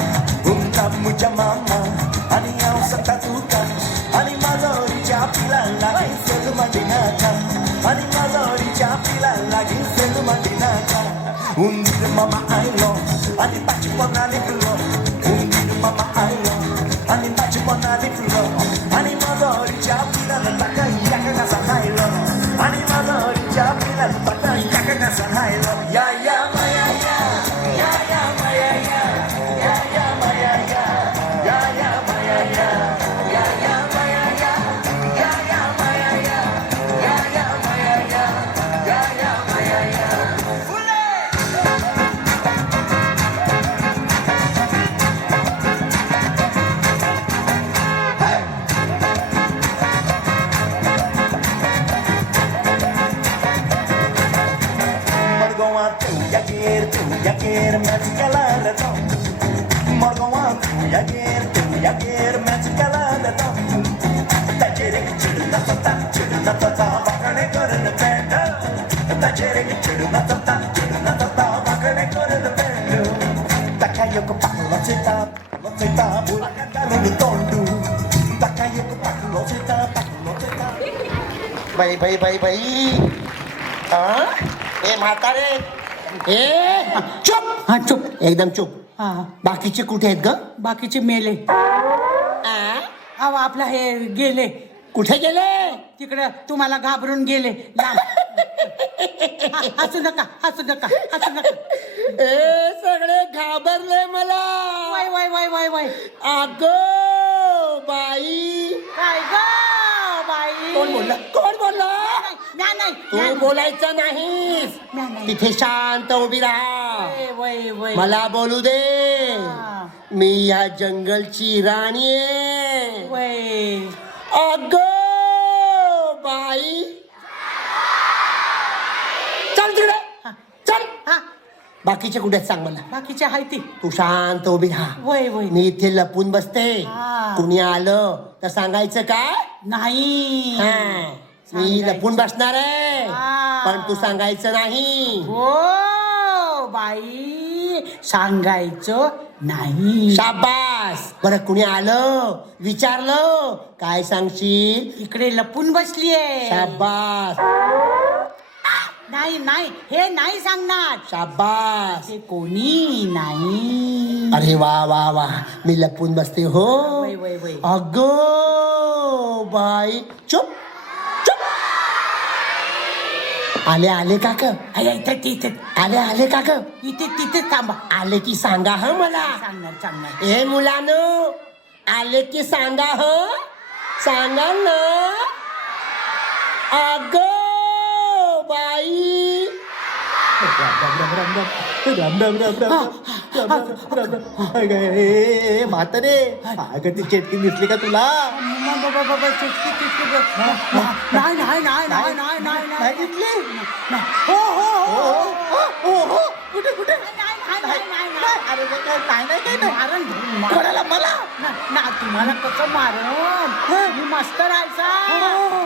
Unta mucha mama, aniyaw Santa Tuta, ani mazoriच्या पिलाला गिसेल मंडिनाचा, ani mazoriच्या पिलाला गिसेल मंडिनाचा. Undir mama ailo, ani pachi ponali tulo, undir mama ailo, ani pachi ponali tulo, ani mazoriच्या पिलाला taka yaka kasa hailo, ani mazoriच्या पिलाला taka yaka kasa hailo. Ya ya maya ya. Tu ya quiero mezclar todo. Morgowan, tu ya quiero mezclar todo. Tajere ki chidu na ta bakane karan penda. Tajere ki chidu na ta bakane karan penda. Takayo ko paklo chita bulakadaru tondu. Takayo ko paklo chita. बाई बाई बाई बाई हा ए म्हातारे ए चुप. हा चुप. एकदम चुप. हा बाकीचे कुठे आहेत ग? बाकीचे मेले. अहो आपला हे गेले. कुठे गेले? तिकडं तुम्हाला घाबरून गेले. लांब. हसू नका हसू नका हसू नका. ए सगळे घाबरले मला. Y Y Y Y Y. अगो बाई. काय ग बाई. कोण बोलला? नाही नाही तू बोलायचं नाहीस. नाही. तिथे शांत उभी राहा. वय वय. मला बोलू दे. हा. मी या जंगलची राणी आहे. वय. अगो बाई. चल तिकडे चल. हा बाकीचे कुठे आहेत सांग मला. बाकीचे आहे ती. तू शांत उभी राहा. वय वय. मी इथे लपून बसते. हा. कुणी आलं तर सांगायचं काय? नाही. हा मी लपून बसणार आहे. हा. पण तू सांगायचं नाही. हो बाई सांगायचं नाही. शाबास. बरं कुणी आलं विचारलं काय सांगशील? इकडे लपून बसलीये. शाबास नाही नाही हे नाही सांगणार. शाबास. ते कोणी नाही. अरे वा वा वा. मी लपून बसते हो. वय वय वय. अगो बाई. चुप चुप. आले काक. इथे तिथे आले काक. इथे तिथे थांबा. आले की सांगा ह मला. सांगणार. ए मुलानो आले की सांगा ह. सांगा ना. अगो बाई. म्हातारे अगं ती चेटकी दिसली का तुला? नाही नाही नाही नाही नाही नाही नाही दिसली? हो हो हो हो कुठे कुठे? नाही अरे काय नाही मारण कोणाला? मला ना तुम्हाला कसं मारण. मी मास्तर आहे सा.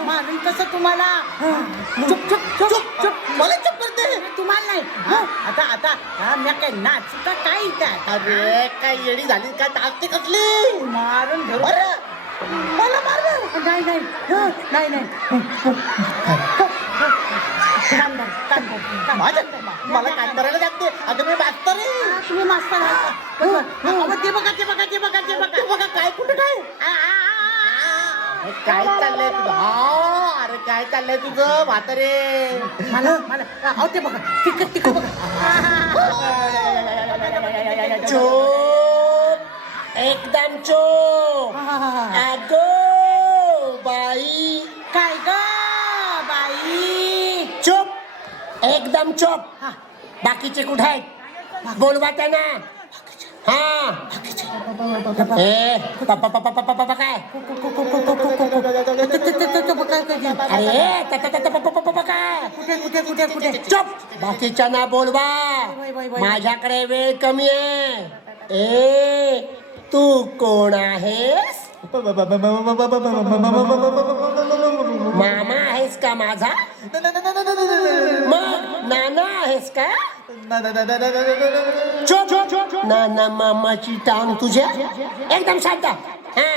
मारण कसं तुम्हाला. चुप चुप चुप चुप. मला चुप करते. तू तुम्हाला नाही हं? आता आता हा, मी काय नाचू का काय काय अरे काय येडी झाली काय टाकते कसली मारून धरू अरे मला मारलं नाही नाही हं, नाही नाही कान धर, कान धर, कान माझ्या धर. मला काय करायला लागते अगं मी मास्तर आहे. हा, तुम्ही मास्तर आहात का? अहो, ते बघा ते बघा ते बघा ते बघा तू बघा काय कुठे काय आ. काय चाललंय तुझं हा, अरे काय चाललंय तुझं म्हातारे मला मला अहो ते बघा तिकट तिकट बघा चोप एकदम चोप अगो बाई काय ग बाई चुप एकदम चुप हा. बाकीचे कुठे आहेत बोलवा त्यांना हा ए पप्पा काय अरे काय कुठे कुठे कुठे कुठे चुप बाकीच्यांना बोलवा माझ्याकडे वेळ कमी आहे ए तू कोण आहेस मामा आहेस का माझा मग नाना आहेस का चुप नाना मामाची टांग तुझ्या एकदम शांत हा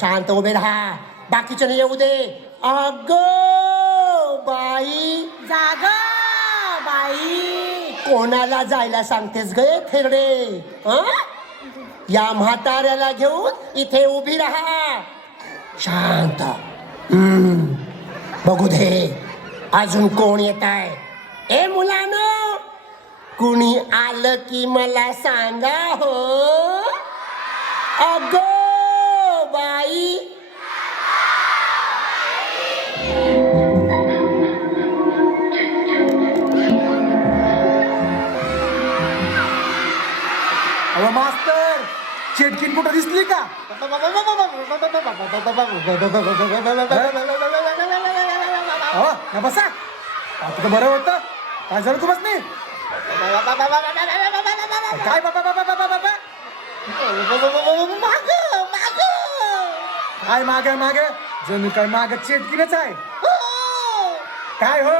शांत उभे राहा बाकीच्या येऊ दे अग बाई जाग बाई कोणाला जायला सांगतेस गे थेरडे हं? या म्हाताऱ्याला घेऊन इथे उभी राहा शांत बघू दे अजून कोण येत आहे ए मुलानं कुणी आलं की मला सांगा हो अगो बाई अहो मास्तर चेटकीन कुठं दिसली का अहो ना बसा आता तर बरं होतं काय झालं तू बस नाही काय बाबा बाबा बाबा बाबा काय मागे मागे जणू काय माग चेटकीनच आहे काय हो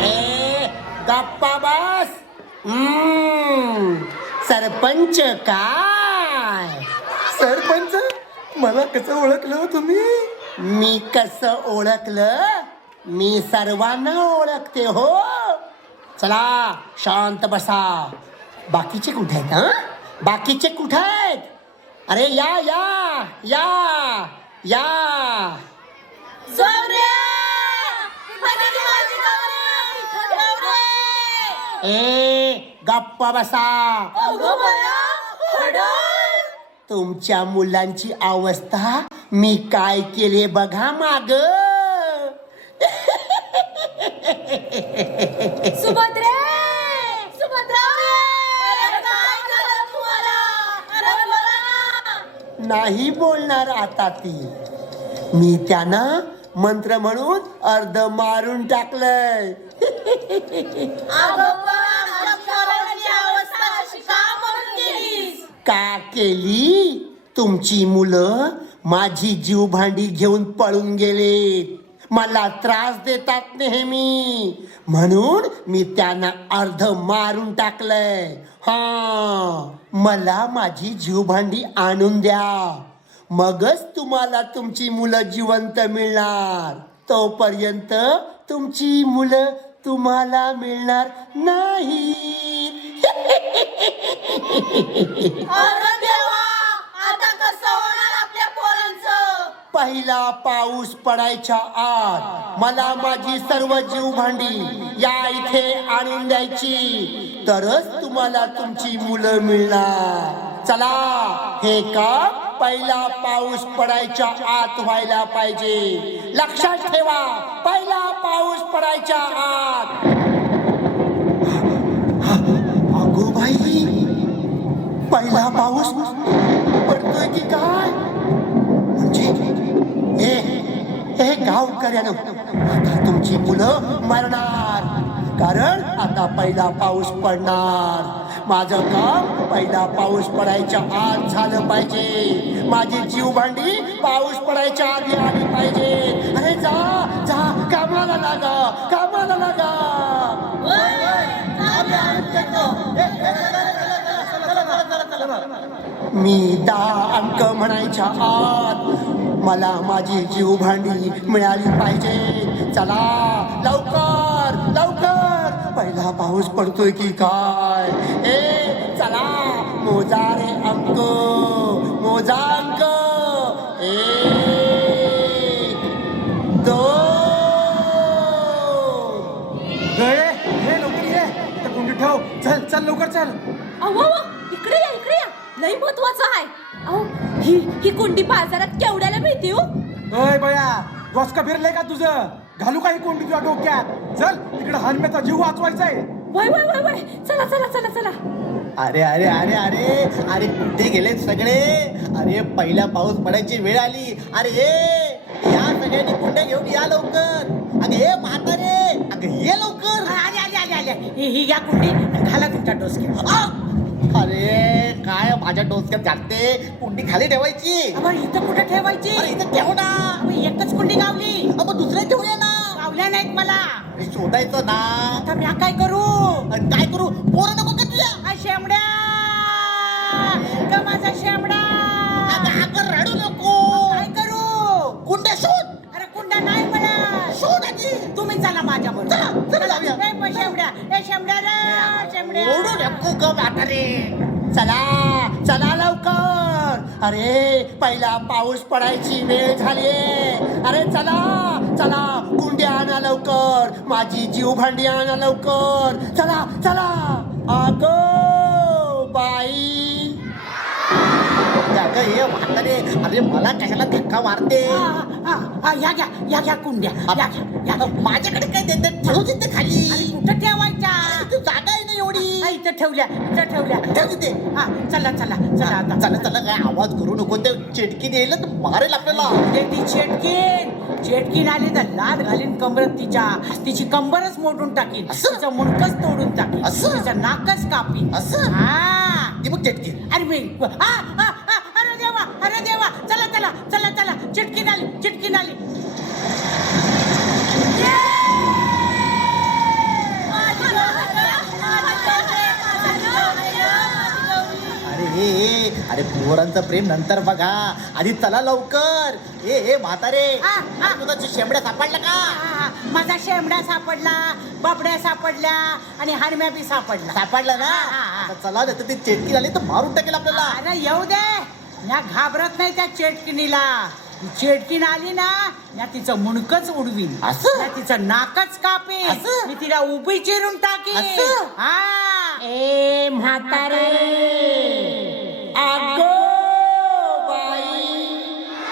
ए गप्पा बस सरपंच काय सरपंच मला कसं ओळखलं हो तुम्ही मी कसं ओळखलं मी सर्वांना ओळखते हो चला शांत बसा बाकीचे कुठे आहेत हा बाकीचे कुठे आहेत अरे या या या या ए गप्पा बसा तुमच्या मुलांची अवस्था मी काय केले बघा माग सुभद्रे सुभद्रा अरे काय झालं तुम्हाला अरे बोला ना नाही बोलणार आता ती मी त्यांना मंत्र म्हणून अर्ध मारून टाकलंय का केली तुमची मुलं माझी जीवभांडी घेऊन पळून गेलेत मला त्रास देतात नेहमी म्हणून मी त्यांना अर्ध मारून टाकलंय हा मला माझी जीवभांडी आणून द्या मगच तुम्हाला तुमची मुलं जिवंत मिळणार तोपर्यंत तुमची मुलं तुम्हाला मिळणार नाही पहिला पाऊस पडायच्या आत मला माझी सर्व जीवभांडी या इथे आणून द्यायची तरच तुम्हाला तुमची मुलं मिळणार चला हे काम पहिला पाऊस पडायच्या आत व्हायला पाहिजे लक्षात ठेवा पहिला पाऊस पडायच्या आत अगो बाई पहिला पाऊस पडतोय की काय म्हणजे हे गावकऱ्यानं आता तुमची मुलं मरणार कारण आता पहिला पाऊस पडणार माझं काम पहिला पाऊस पडायच्या आत झालं पाहिजे माझी जीवभांडी पाऊस पडायच्या आधी आली पाहिजे अरे जा जा कामाला कामाला लागा, कामाला लागा. मी 10 अंक म्हणायच्या आत मला माझी जीव भांडी मिळाली पाहिजे. चला लवकर लवकर, पहिला पाऊस पडतोय की काय. ए चला, मोजा रे अंक, मोजा अंक. 1 2. हे लवकर ये, इथं कुंडी ठेव. चल चल लवकर चल. अहो इकडे या इकडे या, लई महत्वाचं आहे. अहो ही कुंडी बाजारात केवढ्याला मिळते हो? अय बया, डोसका फिरलंय का तुझं? घालू का ही कोंडी तुझ्या डोक्यात? चल तिकडे हनम्याचा जीव वाचवायचा आहे. वय वय वय वय, चला चला चला चला. अरे अरे अरे अरे अरे कुठे गेले सगळे? अरे पहिला पाऊस पडायची वेळ आली. अरे या सगळ्यांनी कुंड्या घेऊन या लवकर. अगं हे म्हातारे, अगं ये लवकर. आले आले आले आले. ही या कुंडी घाला तुमच्या डोसक्यात. अरे काय माझ्या डोसक्यात घालते? कुंडी खाली ठेवायची. अबे इथं कुठे ठेवायची? अरे इथं ठेवू ना. अबे एकच कुंडी गावली. मग दुसरे ठेवूया ना. गावल्या नाहीत मला. अरे शोधायचं ना. आता मी काय करू? अरे काय करू? पोरं नको का तुझ्या? आ शेमड्या, ग माझा शेमडा. अगं रडू नको. काय करू? कुंड्या शोध. अरे कुंडा नाही मला. शोध आधी. तुम्ही चला माझ्या बरोबर. चला जाऊया. शेमड्या, ए शेमड्या रे, शेमड्या. रडू नको ग म्हातारे. चला चला लवकर. अरे पहिला पाऊस पडायची वेळ झालीये. अरे चला चला, कुंड्या आणा लवकर, माझी जीव भांडी आणा लवकर. चला चला. अगो बाई, अगं हे म्हातारे, अरे मला कशाला धक्का मारते? या घ्या, या घ्या कुंड्या. या घ्या, या घ्या. माझ्याकडे काय देते? ठेवू तिथे खाली. अरे कुठं ठेवायच्या? तू जागा आहे ना एवढी. आ, इथं ठेवल्या, इथं ठेवल्या. ठेव तिथे. हा चला चला चला आता. चला चला, काय आवाज करू नको. ते चिटकी द्यायला तर मारेल आपल्याला. ते ती चेटकीन आली तर लाद घालीन कमरत तिच्या. तिची कंबरच मोडून टाकीन. असं? तिचं मुंडकच तोडून टाकीन. असं? तिचं नाकच कापीन. असं? हा. ती मग चिटकी. अरे मी अरे देवा, अरे देवा. चला चला चला चला, चिटकीन आली, चिटकीन आली. अरे पोरांचं प्रेम नंतर बघा, आधी चला लवकर. ए म्हातारे, तुझा शेंबड्या सापडला का? माझा शेमड्या सापडला, बाबड्या सापडल्या आणि हाडम्या बी सापडला. सापडला ना. आता चला, नाही तर ती चेटकी आली तर मारून टाकेल आपल्याला. अरे येऊ दे, या घाबरत नाही त्या चेटकिनीला. चेटकीन आली ना, या तिचं मुंडकच उडवीन. असं? या तिचं नाकच कापीन. असं? मी तिला उभी चिरून टाकीन. असं? हा. ए म्हातारे, अगो बाई.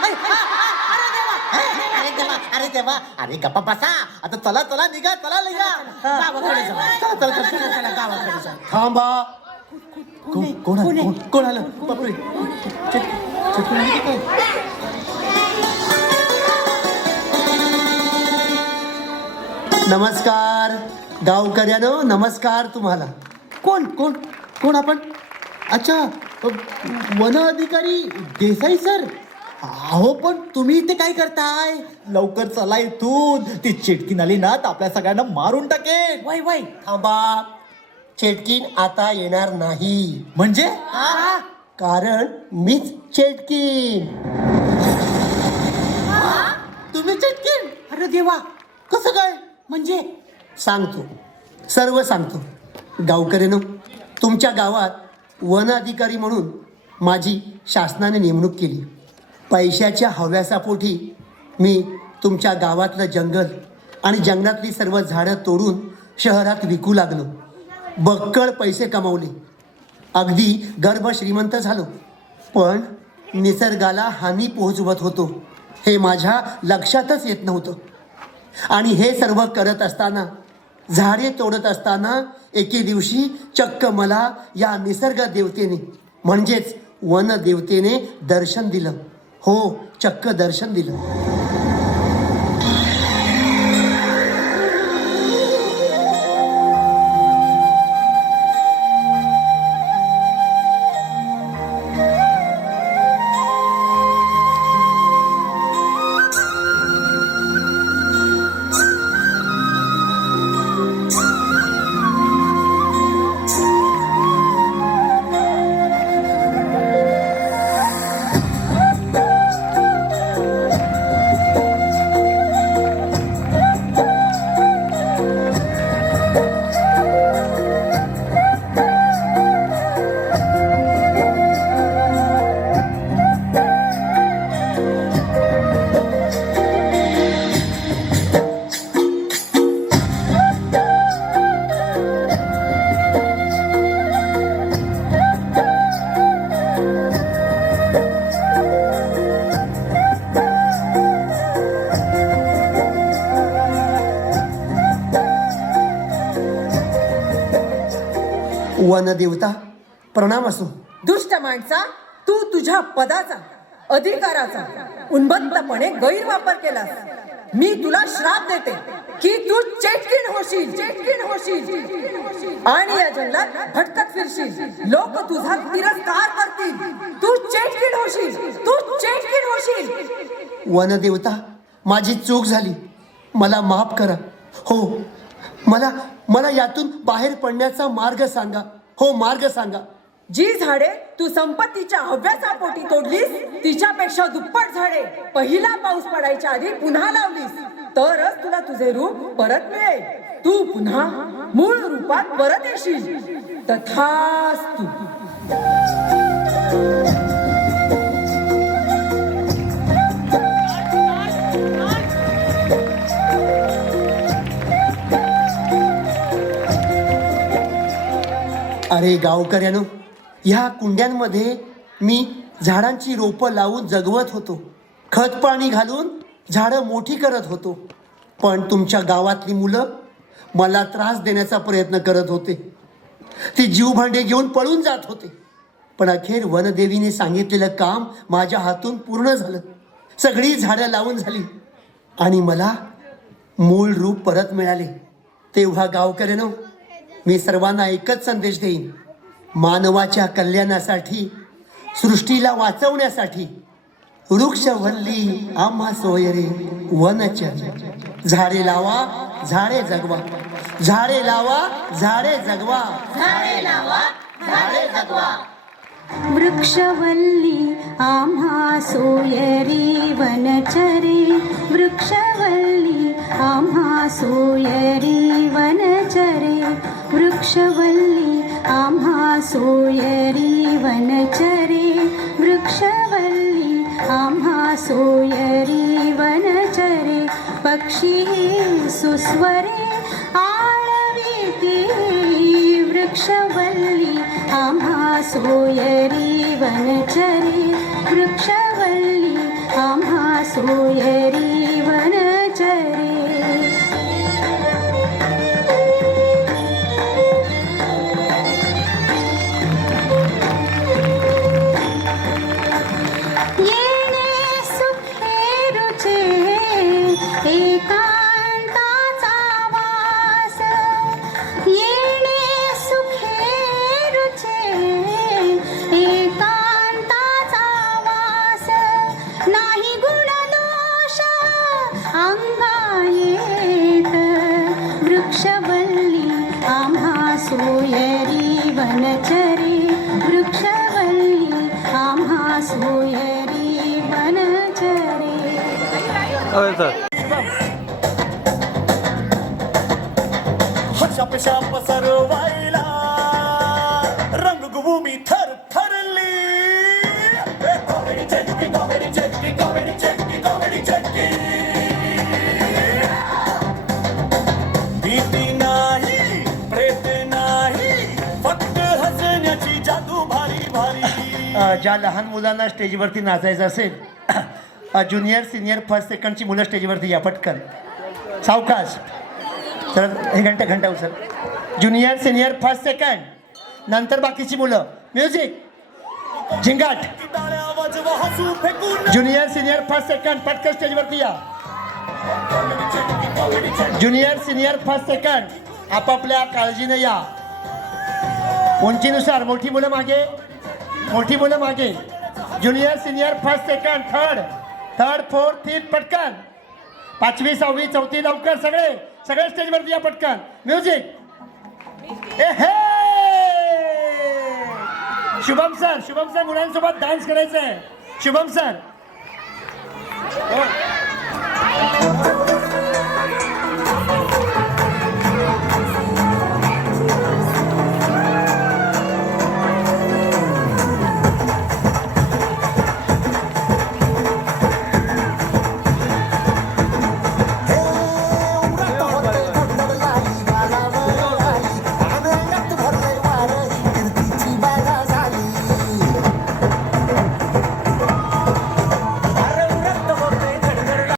अरे देवा, अरे देवा, अरे देवा, अरे गप्पा बसा. आता चला चला, निघा, चला निघा. गावाकडे जाऊ. चला चला चला. चला चला गावाकडे जाऊ. थांबा. कोण आलं? बापरे. चिटकी आली की काय? नमस्कार गावकऱ्यानो, नमस्कार तुम्हाला. कोण कोण कोण आपण? अच्छा, वन अधिकारी देसाई सर. अहो पण तुम्ही इथे काय करताय? लवकर चला इथून. ती चिटकीन आली ना तर आपल्या सगळ्यांना मारून टाकेल. वय वय. थांबा, चेटकीन आता येणार नाही. म्हणजे कारण मीच चेटकीन. तुम्ही चिटकीन? अरे देवा, कसं काय? म्हणजे सांगतो, सर्व सांगतो. गावकऱ्यानो, तुमच्या गावात वन अधिकारी म्हणून माझी शासनाने नेमणूक केली. पैशाच्या हव्यासापोटी मी तुमच्या गावातलं जंगल आणि जंगलातली सर्व झाडं तोडून शहरात विकू लागलो. बक्कळ पैसे कमावले, अगदी गर्भ श्रीमंत झालो. पण निसर्गाला हानी पोहोचवत होतो हे माझ्या लक्षातच येत नव्हतं. आणि हे सर्व करत असताना, झाडे तोडत असताना एके दिवशी चक्क मला या निसर्ग देवतेने म्हणजेच वन देवतेने दर्शन दिलं. हो, चक्क दर्शन दिलं. वनदेवता प्रणाम असो. दुष्ट माणसा, तू तुझ्या पदाचा अधिकाराचा उन्मत्तपणे गैरवापर केलास. मी तुला श्राप देते की तू चेटकीण होशील आणि या जंगलात भटकत फिरशील. लोक तुझा तिरस्कार करतील. तू चेटकीण होशील. वनदेवता, माझी चूक झाली, मला माफ करा. हो, मला यातून बाहेर पडण्याचा मार्ग सांगा. हो, मार्ग सांगा. जी झाडे तू संपत्तीच्या हव्यासापोटी तोडलीस, तिच्यापेक्षा दुप्पट झाडे पहिला पाऊस पडायच्या आधी पुन्हा लावलीस, तरच तुला तुझे रूप परत मिळेल. तू पुन्हा मूळ रूपात परत येशील. तथास्तु. अरे गावकऱ्यानो, ह्या कुंड्यांमध्ये मी झाडांची रोपं लावून जगवत होतो, खत पाणी घालून झाडं मोठी करत होतो. पण तुमच्या गावातली मुलं मला त्रास देण्याचा प्रयत्न करत होते. ती जीवभांडे घेऊन पळून जात होते. पण अखेर वनदेवीने सांगितलेलं काम माझ्या हातून पूर्ण झालं. सगळी झाडं लावून झाली आणि मला मूळ रूप परत मिळाले. तेव्हा गावकऱ्यानो, मी सर्वांना एकच संदेश देईन. मानवाच्या कल्याणासाठी, सृष्टीला वाचवण्यासाठी वृक्षवल्ली आम्हा सोयरे वनचर. झाडे लावा, झाडे जगवा. झाडे लावा, झाडे जगवा. झाडे लावा, झाडे जगवा. वृक्षवल्ली आम्हा सोयरी वनचरे. वृक्षवल्ली आम्हा सोयरी वनचरे. वृक्षवल्ली आम्हा सोयरी वनचरे. वृक्षवल्ली आम्हा सोयरी वनचरे. पक्षी सुस्वरे आळविते. वृक्षवल्ली आम्हा सोयरी वनचरे. वृक्षवल्ली आम्हा सोयरी वनचरे. येणे सुखे रुचे एकांताचा वास. येणे सुखे रुचे एकांताचा वास. नाही गुणदोष अंगा येत. वृक्षवल्ली आम्हा सोयरी वनचरे. वृक्षवल्ली आम्हा सोयरी वनचरे. हशाप शाप सरवायला रंगभूमी थर थरली. कॉमेडी चटकी, कॉमेडी चटकी, कॉमेडी चटकी, कॉमेडी चटकी. भीती नाही, प्रेत नाही, फक्त हसण्याची जादू भारी भारी. ज्या लहान मुलांना स्टेजवरती नाचायचं असेल, ज्युनियर सिनियर फर्स्ट सेकंडची मुलं स्टेजवरती या पटकन. सावकाश सर, हे घंटा sir. Junior senior first second, नंतर बाकीची मुलं. म्युझिक, झिंगाट. टाळ्या वाजवा, हसू फेकून. ज्युनियर सिनियर फर्स्ट सेकंड पटकन स्टेजवरती या. ज्युनियर सिनियर फर्स्ट सेकंड आपापल्या काळजीने या. उंचीनुसार मोठी मुलं मागे, मोठी मुलं मागे. Junior senior first second third fourth fifth पटकन. 5वी 6वी 4थी लवकर सगळे स्टेजवरती या पटकन. म्युझिक. ए हे शुभम सर मुलांसोबत डान्स करायचा आहे. शुभम सर.